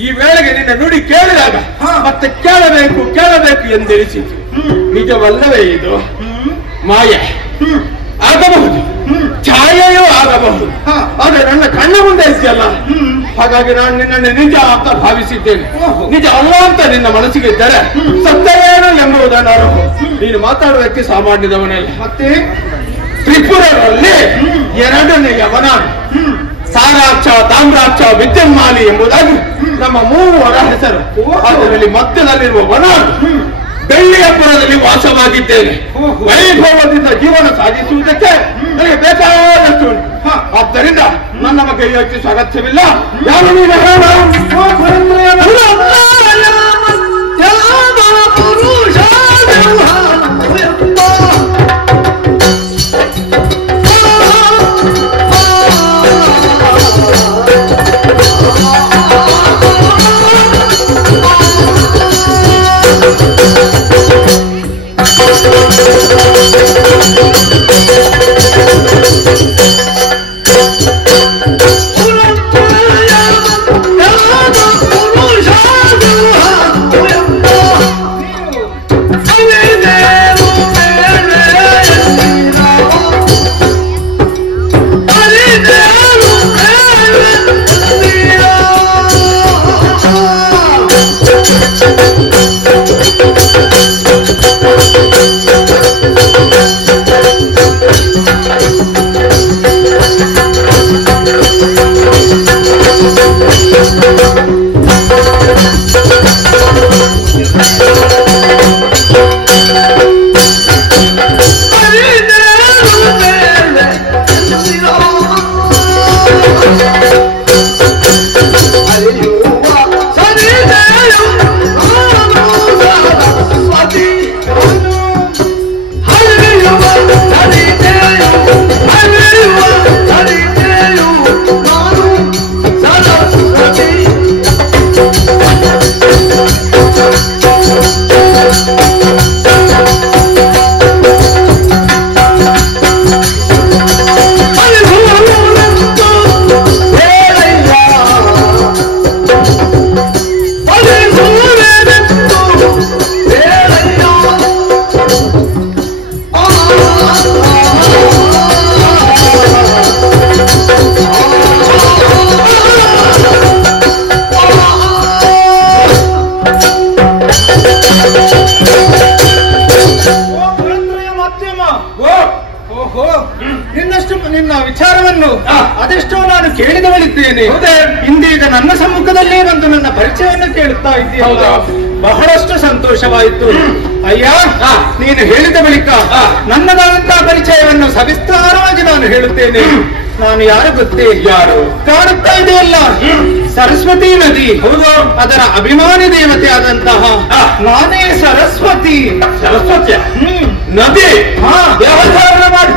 ಈ ವೇಳೆಗೆ ನಿನ್ನ ನುಡಿ ಕೇಳಿದಾಗ ಮತ್ತೆ ಕೇಳಬೇಕು ಕೇಳಬೇಕು ಎಂದೆನಿಸಿತು. ನಿಜವಲ್ಲವೇ ಇದು? ಮಾಯೆ ಆಗಬಹುದು, ಛಾಯೆಯೂ ಆಗಬಹುದು. ಆದ್ರೆ ನನ್ನ ಕಣ್ಣ ಮುಂದೆ ಇದೆಯಲ್ಲ, ಹಾಗಾಗಿ ನಾನು ನಿನ್ನನ್ನು ನಿಜ ಅಂತ ಭಾವಿಸಿದ್ದೇನೆ. ನಿಜ ಅಲ್ಲ ಅಂತ ನಿನ್ನ ಮನಸ್ಸಿಗೆ ಇದ್ದರೆ ಸತ್ಯವೇನು ಎಂಬುದನ್ನು ಅರಿವು. ನೀನು ಮಾತಾಡುವುದಕ್ಕೆ ಸಾಮಾನ್ಯದವನಲ್ಲ. ಮತ್ತೆ ತ್ರಿಪುರರಲ್ಲಿ ಎರಡನೆಯವನ ಸಾರಾಕ್ಷ, ತಾಮ್ರಾಕ್ಷ, ವಿದ್ಯಮಾಲಿ ಎಂಬುದಾಗಿ ನಮ್ಮ ಮೂವರ ಹೆಸರು. ಅದರಲ್ಲಿ ಮಧ್ಯದಲ್ಲಿರುವ ವನ ಬೆಳ್ಳಿಯಪುರದಲ್ಲಿ ವಾಸವಾಗಿದ್ದೇನೆ. ವೈಭವದಿಂದ ಜೀವನ ಸಾಧಿಸುವುದಕ್ಕೆ ನನಗೆ ಬೇಕಾದಷ್ಟು ಉಂಟು. ಆದ್ದರಿಂದ ನನ್ನ ಬಗ್ಗೆ ಯೋಚಿಸುವ ಅಗತ್ಯವಿಲ್ಲ. ಯಾರು ನೀನು ಹೇಳ? ಓಹೋ, ನಿನ್ನ ವಿಚಾರವನ್ನು ಅದೆಷ್ಟೋ ನಾನು ಕೇಳಿದವಳಿದ್ದೇನೆ. ಇಂದೀಗ ನನ್ನ ಸಮ್ಮುಖದಲ್ಲೇ ಬಂದು ನನ್ನ ಪರಿಚಯವನ್ನು ಕೇಳುತ್ತಾ ಇದ್ದೀಯ. ಬಹಳಷ್ಟು ಸಂತೋಷವಾಯಿತು. ಅಯ್ಯ, ನೀನು ಹೇಳಿದ ಬಳಿಕ ನನ್ನದಾದಂತಹ ಪರಿಚಯವನ್ನು ಸವಿಸ್ತಾರವಾಗಿ ನಾನು ಹೇಳುತ್ತೇನೆ. ನಾನು ಯಾರು ಗೊತ್ತೇ? ಯಾರು? ಕಾಣುತ್ತಾ ಇದೆಯಲ್ಲ, ಸರಸ್ವತಿ ನದಿ. ಹೌದು, ಅದರ ಅಭಿಮಾನಿ ದೇವತೆ ಆದಂತಹ ನಾನೇ ಸರಸ್ವತಿ. ಸರಸ್ವತಿ ನದಿ ವ್ಯವಹಾರ ಮಾಡಿ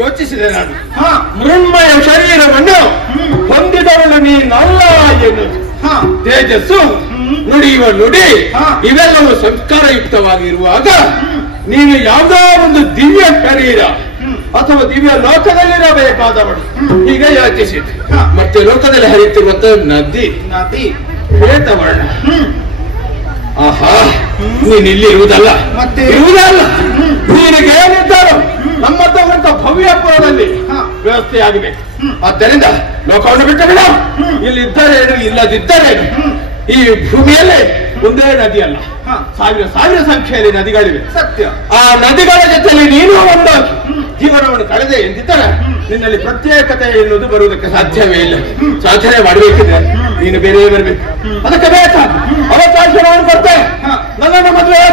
ಯೋಚಿಸಿದೆ ನಾನು. ಮೃಣ್ಮಯ ಶರೀರವನ್ನು ಹೊಂದಿದವಳು ನೀನಲ್ಲ ಎನ್ನುವುದು. ತೇಜಸ್ಸು, ನುಡಿಯುವ ನುಡಿ ಇವೆಲ್ಲವೂ ಸಂಸ್ಕಾರಯುಕ್ತವಾಗಿರುವಾಗ ನೀನು ಯಾವುದೋ ಒಂದು ದಿವ್ಯ ಶರೀರ ಅಥವಾ ದಿವ್ಯ ಲೋಕದಲ್ಲಿರಬೇಕಾದವಳು ಹೀಗೆ ಯೋಚಿಸಿದೆ. ಮತ್ತೆ ಲೋಕದಲ್ಲಿ ಹರಿಯುತ್ತಿರುವಂತಹ ನದಿ ಶ್ವೇತವರ್ಣ. ಆಹಾ, ನೀನ್ ಇಲ್ಲಿ ಇರುವುದಲ್ಲ, ಮತ್ತೆ ಇರುವುದಲ್ಲ. ನೀನಿಗೇನಿದ್ದಾರೋ ನಮ್ಮಂತ ಭವ್ಯಪುರದಲ್ಲಿ ವ್ಯವಸ್ಥೆಯಾಗಬೇಕು. ಆದ್ದರಿಂದ ಲೋಕವನ್ನು ಬಿಟ್ಟು ಬಿಡ. ಇಲ್ಲಿದ್ದರೇನು ಇಲ್ಲದಿದ್ದರೇನು, ಈ ಭೂಮಿಯಲ್ಲೇ ಒಂದೇ ನದಿ ಅಲ್ಲ, ಸಾವಿರ ಸಂಖ್ಯೆಯಲ್ಲಿ ನದಿಗಳಿವೆ. ಸತ್ಯ. ಆ ನದಿಗಳ ಜೊತೆಯಲ್ಲಿ ನೀನು ಒಂದು ಜೀವನವನ್ನು ಕಳೆದೆ ಎಂದಿದ್ದರೆ ನಿನ್ನಲ್ಲಿ ಪ್ರತ್ಯೇಕತೆ ಎನ್ನುವುದು ಬರುವುದಕ್ಕೆ ಸಾಧ್ಯವೇ ಇಲ್ಲ. ಸಾಧನೆ ಮಾಡಬೇಕಿದೆ ನೀನು ಬೇರೆ ಬರಬೇಕು. ಅದಕ್ಕೆ ಬೇಕಾ ಅವಕಾಶವನ್ನು ಕೊಡ್ತೇನೆ. ನನ್ನನ್ನು ಮದುವೆ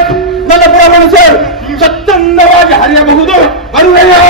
ನನ್ನ ಪುರವನ್ನು ಸೇರು ಸ್ವಚ್ಛಂದವಾಗಿ ಹರಿಯಬಹುದು. ಬರುವೆಯೋ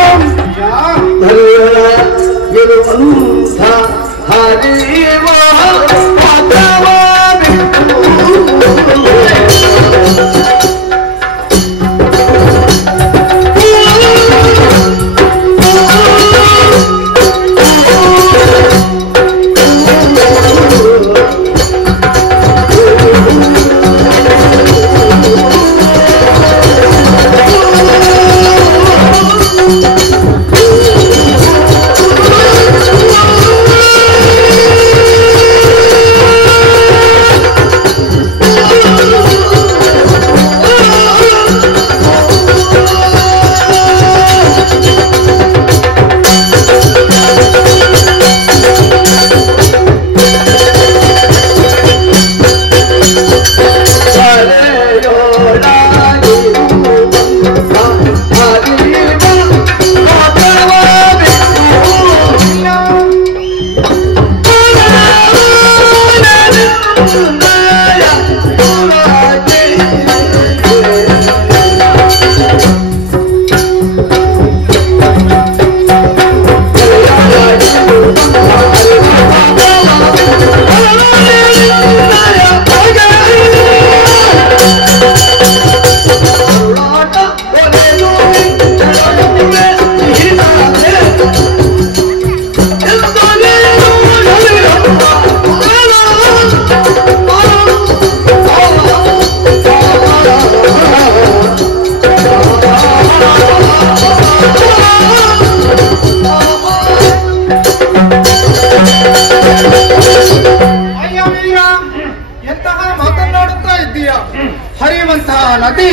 ಹರಿಯುವಂತಹ ನದಿ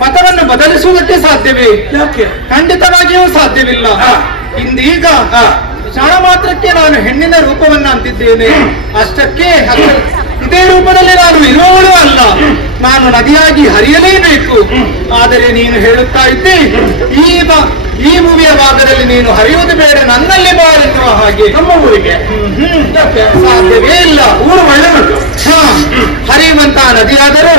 ಪಥವನ್ನು ಬದಲಿಸುವುದಕ್ಕೆ ಸಾಧ್ಯವೇ? ಯಾಕೆ? ಖಂಡಿತವಾಗಿಯೂ ಸಾಧ್ಯವಿಲ್ಲ. ಇಂದೀಗ ಕ್ಷಣ ಮಾತ್ರಕ್ಕೆ ನಾನು ಹೆಣ್ಣಿನ ರೂಪವನ್ನ ಅಂತಿದ್ದೇನೆ. ಅಷ್ಟಕ್ಕೆ ಇದೇ ರೂಪದಲ್ಲಿ ನಾನು ಇರುವವಳು ಅಲ್ಲ, ನಾನು ನದಿಯಾಗಿ ಹರಿಯಲೇಬೇಕು. ಆದರೆ ನೀನು ಹೇಳುತ್ತಾ ಇದ್ದೆ ಈ ಮೂವಿಯ ಭಾಗದಲ್ಲಿ ನೀನು ಹರಿಯುವುದು ಬೇಡ, ನನ್ನಲ್ಲಿ ಬಾ ಎನ್ನುವ ಹಾಗೆ. ನಮ್ಮ ಊರಿಗೆ ಸಾಧ್ಯವೇ ಇಲ್ಲ. ಊರು ಒಳ್ಳೆಯದು. ಹರಿಯುವಂತಹ ನದಿಯಾದರೂ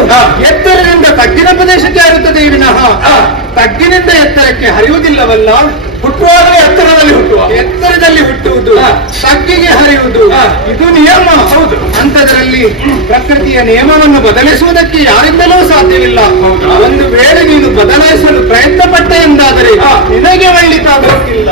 ಎತ್ತರದಿಂದ ತಗ್ಗಿನ ಪ್ರದೇಶಕ್ಕೆ ಹರಿಯುತ್ತದೆ ವಿನಃ ತಗ್ಗಿನಿಂದ ಎತ್ತರಕ್ಕೆ ಹರಿಯುವುದಿಲ್ಲವಲ್ಲ. ಹುಟ್ಟುವಾಗಲೇ ಎತ್ತರದಲ್ಲಿ ಹುಟ್ಟುವುದು, ತಗ್ಗಿಗೆ ಹರಿಯುವುದು, ಇದು ನಿಯಮ. ಹೌದು. ಅಂಥದ್ರಲ್ಲಿ ಪ್ರಕೃತಿಯ ನಿಯಮವನ್ನು ಬದಲಿಸುವುದಕ್ಕೆ ಯಾರಿಂದಲೂ ಸಾಧ್ಯವಿಲ್ಲ. ಒಂದು ವೇಳೆ ನೀನು ಬದಲಾಯಿಸಲು ಪ್ರಯತ್ನ ಪಟ್ಟ ಎಂದಾದರೆ ನಿನಗೆ ಒಳ್ಳಿತಾಗೋಕ್ಕಿಲ್ಲ.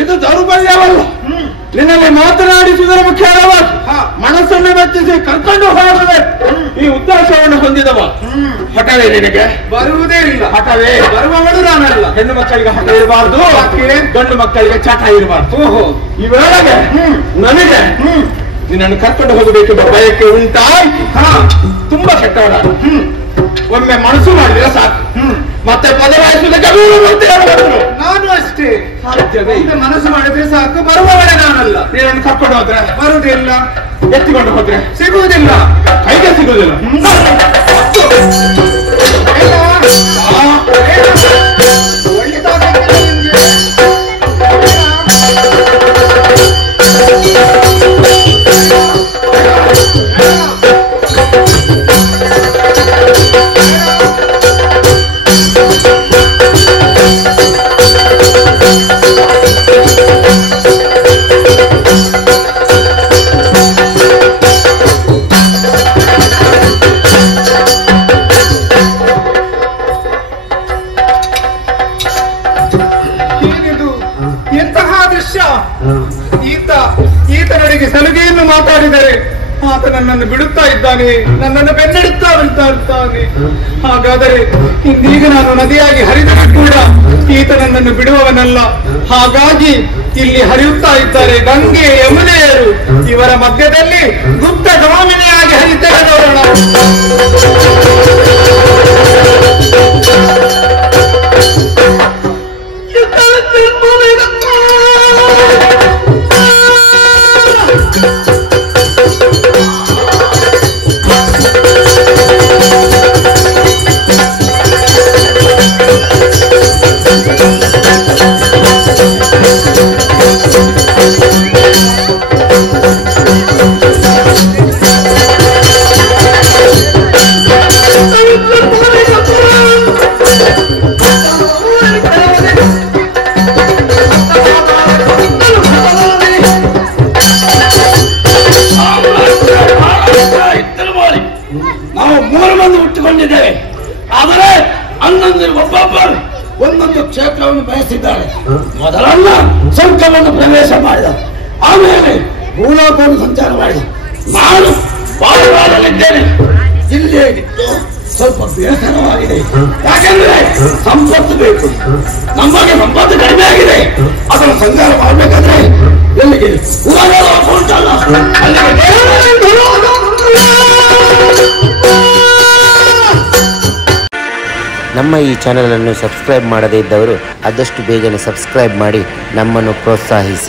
ಇದು ದೌರ್ಬಲ್ಯವಲ್ಲ. ನಿನ್ನಲ್ಲಿ ಮಾತನಾಡಿಸುವುದರ ಮುಖ್ಯ ಮನಸ್ಸನ್ನು ಮೆಚ್ಚಿಸಿ ಕರ್ಕೊಂಡು ಹೋಗಬೇಕು. ಈ ಉದ್ದೇಶವನ್ನು ಹೊಂದಿದವ ಹಠವೇ ನಿನಗೆ ಬರುವುದೇ ಇಲ್ಲ. ಹಠವೇ ಬರುವವಳು ನಾನಲ್ಲ. ಹೆಣ್ಣು ಮಕ್ಕಳಿಗೆ ಹಠ ಇರಬಾರ್ದು, ಗಂಡು ಮಕ್ಕಳಿಗೆ ಚಟ ಇರಬಾರ್ದು. ಓಹೋ, ಈ ವೇಳೆಗೆ ನನಗೆ ನಿನ್ನನ್ನು ಕರ್ಕೊಂಡು ಹೋಗಬೇಕೆಂಬ ಬಯಕೆ ಉಂಟಾಯ್ತು. ತುಂಬಾ ಕೆಟ್ಟವರ ಒಮ್ಮೆ ಮನಸ್ಸು ಮಾಡಿದ್ರೆ ಸಾಕು, ಮತ್ತೆ ಬದಲಾಯಿಸುವುದಕ್ಕೆ ನಾನು ಅಷ್ಟೇ. ಸಾಧ್ಯವೇ ಇಲ್ಲ. ಮನಸ್ಸು ಮಾಡಿದ್ರೆ ಸಾಕು, ಬರುವವಳೆ ನಾನಲ್ಲ. ನೀನನ್ನು ಕರ್ಕೊಂಡು ಹೋದ್ರೆ ಬರುವುದಿಲ್ಲ, ಎತ್ತಿಕೊಂಡು ಹೋದ್ರೆ ಸಿಗುವುದಿಲ್ಲ, ಕೈಗೆ ಸಿಗುವುದಿಲ್ಲ. ಈತ ನನಗೆ ಸಲುಗೆಯನ್ನು ಮಾತಾಡಿದರೆ ಆತ ನನ್ನನ್ನು ಬಿಡುತ್ತಾ ಇದ್ದಾನೆ, ನನ್ನನ್ನು ಬೆನ್ನಡುತ್ತಾ ಇರ್ತಾನೆ. ಹಾಗಾದರೆ ಇಂದೀಗ ನಾನು ನದಿಯಾಗಿ ಹರಿದರೂ ಕೂಡ ಈತ ನನ್ನನ್ನು ಬಿಡುವವನಲ್ಲ. ಹಾಗಾಗಿ ಇಲ್ಲಿ ಹರಿಯುತ್ತಾ ಇದ್ದಾರೆ ಗಂಗೆ ಯಮುನೆಯರು. ಇವರ ಮಧ್ಯದಲ್ಲಿ ಗುಪ್ತ ಗಾಮಿನಿಯಾಗಿ ಹರಿತೇವೆ ನೋಡೋಣ. ನಾವು 3 ಮಂದಿ ಹುಟ್ಟುಕೊಂಡಿದ್ದೇವೆ. ಆದರೆ ಅನ್ನೊಂದು ಒಬ್ಬೊಬ್ಬರು ಒಂದೊಂದು ಕ್ಷೇತ್ರವನ್ನು ಬಯಸಿದ್ದಾರೆ. ಮೊದಲನ್ನ ಸ್ವರ್ಗವನ್ನು ಪ್ರವೇಶ ಮಾಡಿದ, ಆಮೇಲೆ ಭೂಲೋಕವನ್ನು ಸಂಚಾರ ಮಾಡಿದ. ನಾನು ಪಾಲುಗಾರಲಿದ್ದೇನೆ. ಇಲ್ಲಿಯೇ ಇದ್ದು ಸ್ವಲ್ಪ ಬೇಸರವಾಗಿದೆ. ಯಾಕೆಂದ್ರೆ ಸಂಪತ್ತು ಬೇಕು, ನಮಗೆ ಸಂಪತ್ತು ಕಡಿಮೆ ಆಗಿದೆ. ಅದನ್ನು ಸಂಚಾರ ಮಾಡಬೇಕಾದ್ರೆ ಎಲ್ಲಿಗೆ ಉಂಟಲ್ಲ ಅಲ್ಲಿಗೆ. ನಮ್ಮ ಈ ಚಾನಲನ್ನು ಸಬ್ಸ್ಕ್ರೈಬ್ ಮಾಡದೇ ಇದ್ದವರು ಆದಷ್ಟು ಬೇಗನೆ ಸಬ್ಸ್ಕ್ರೈಬ್ ಮಾಡಿ ನಮ್ಮನ್ನು ಪ್ರೋತ್ಸಾಹಿಸಿ.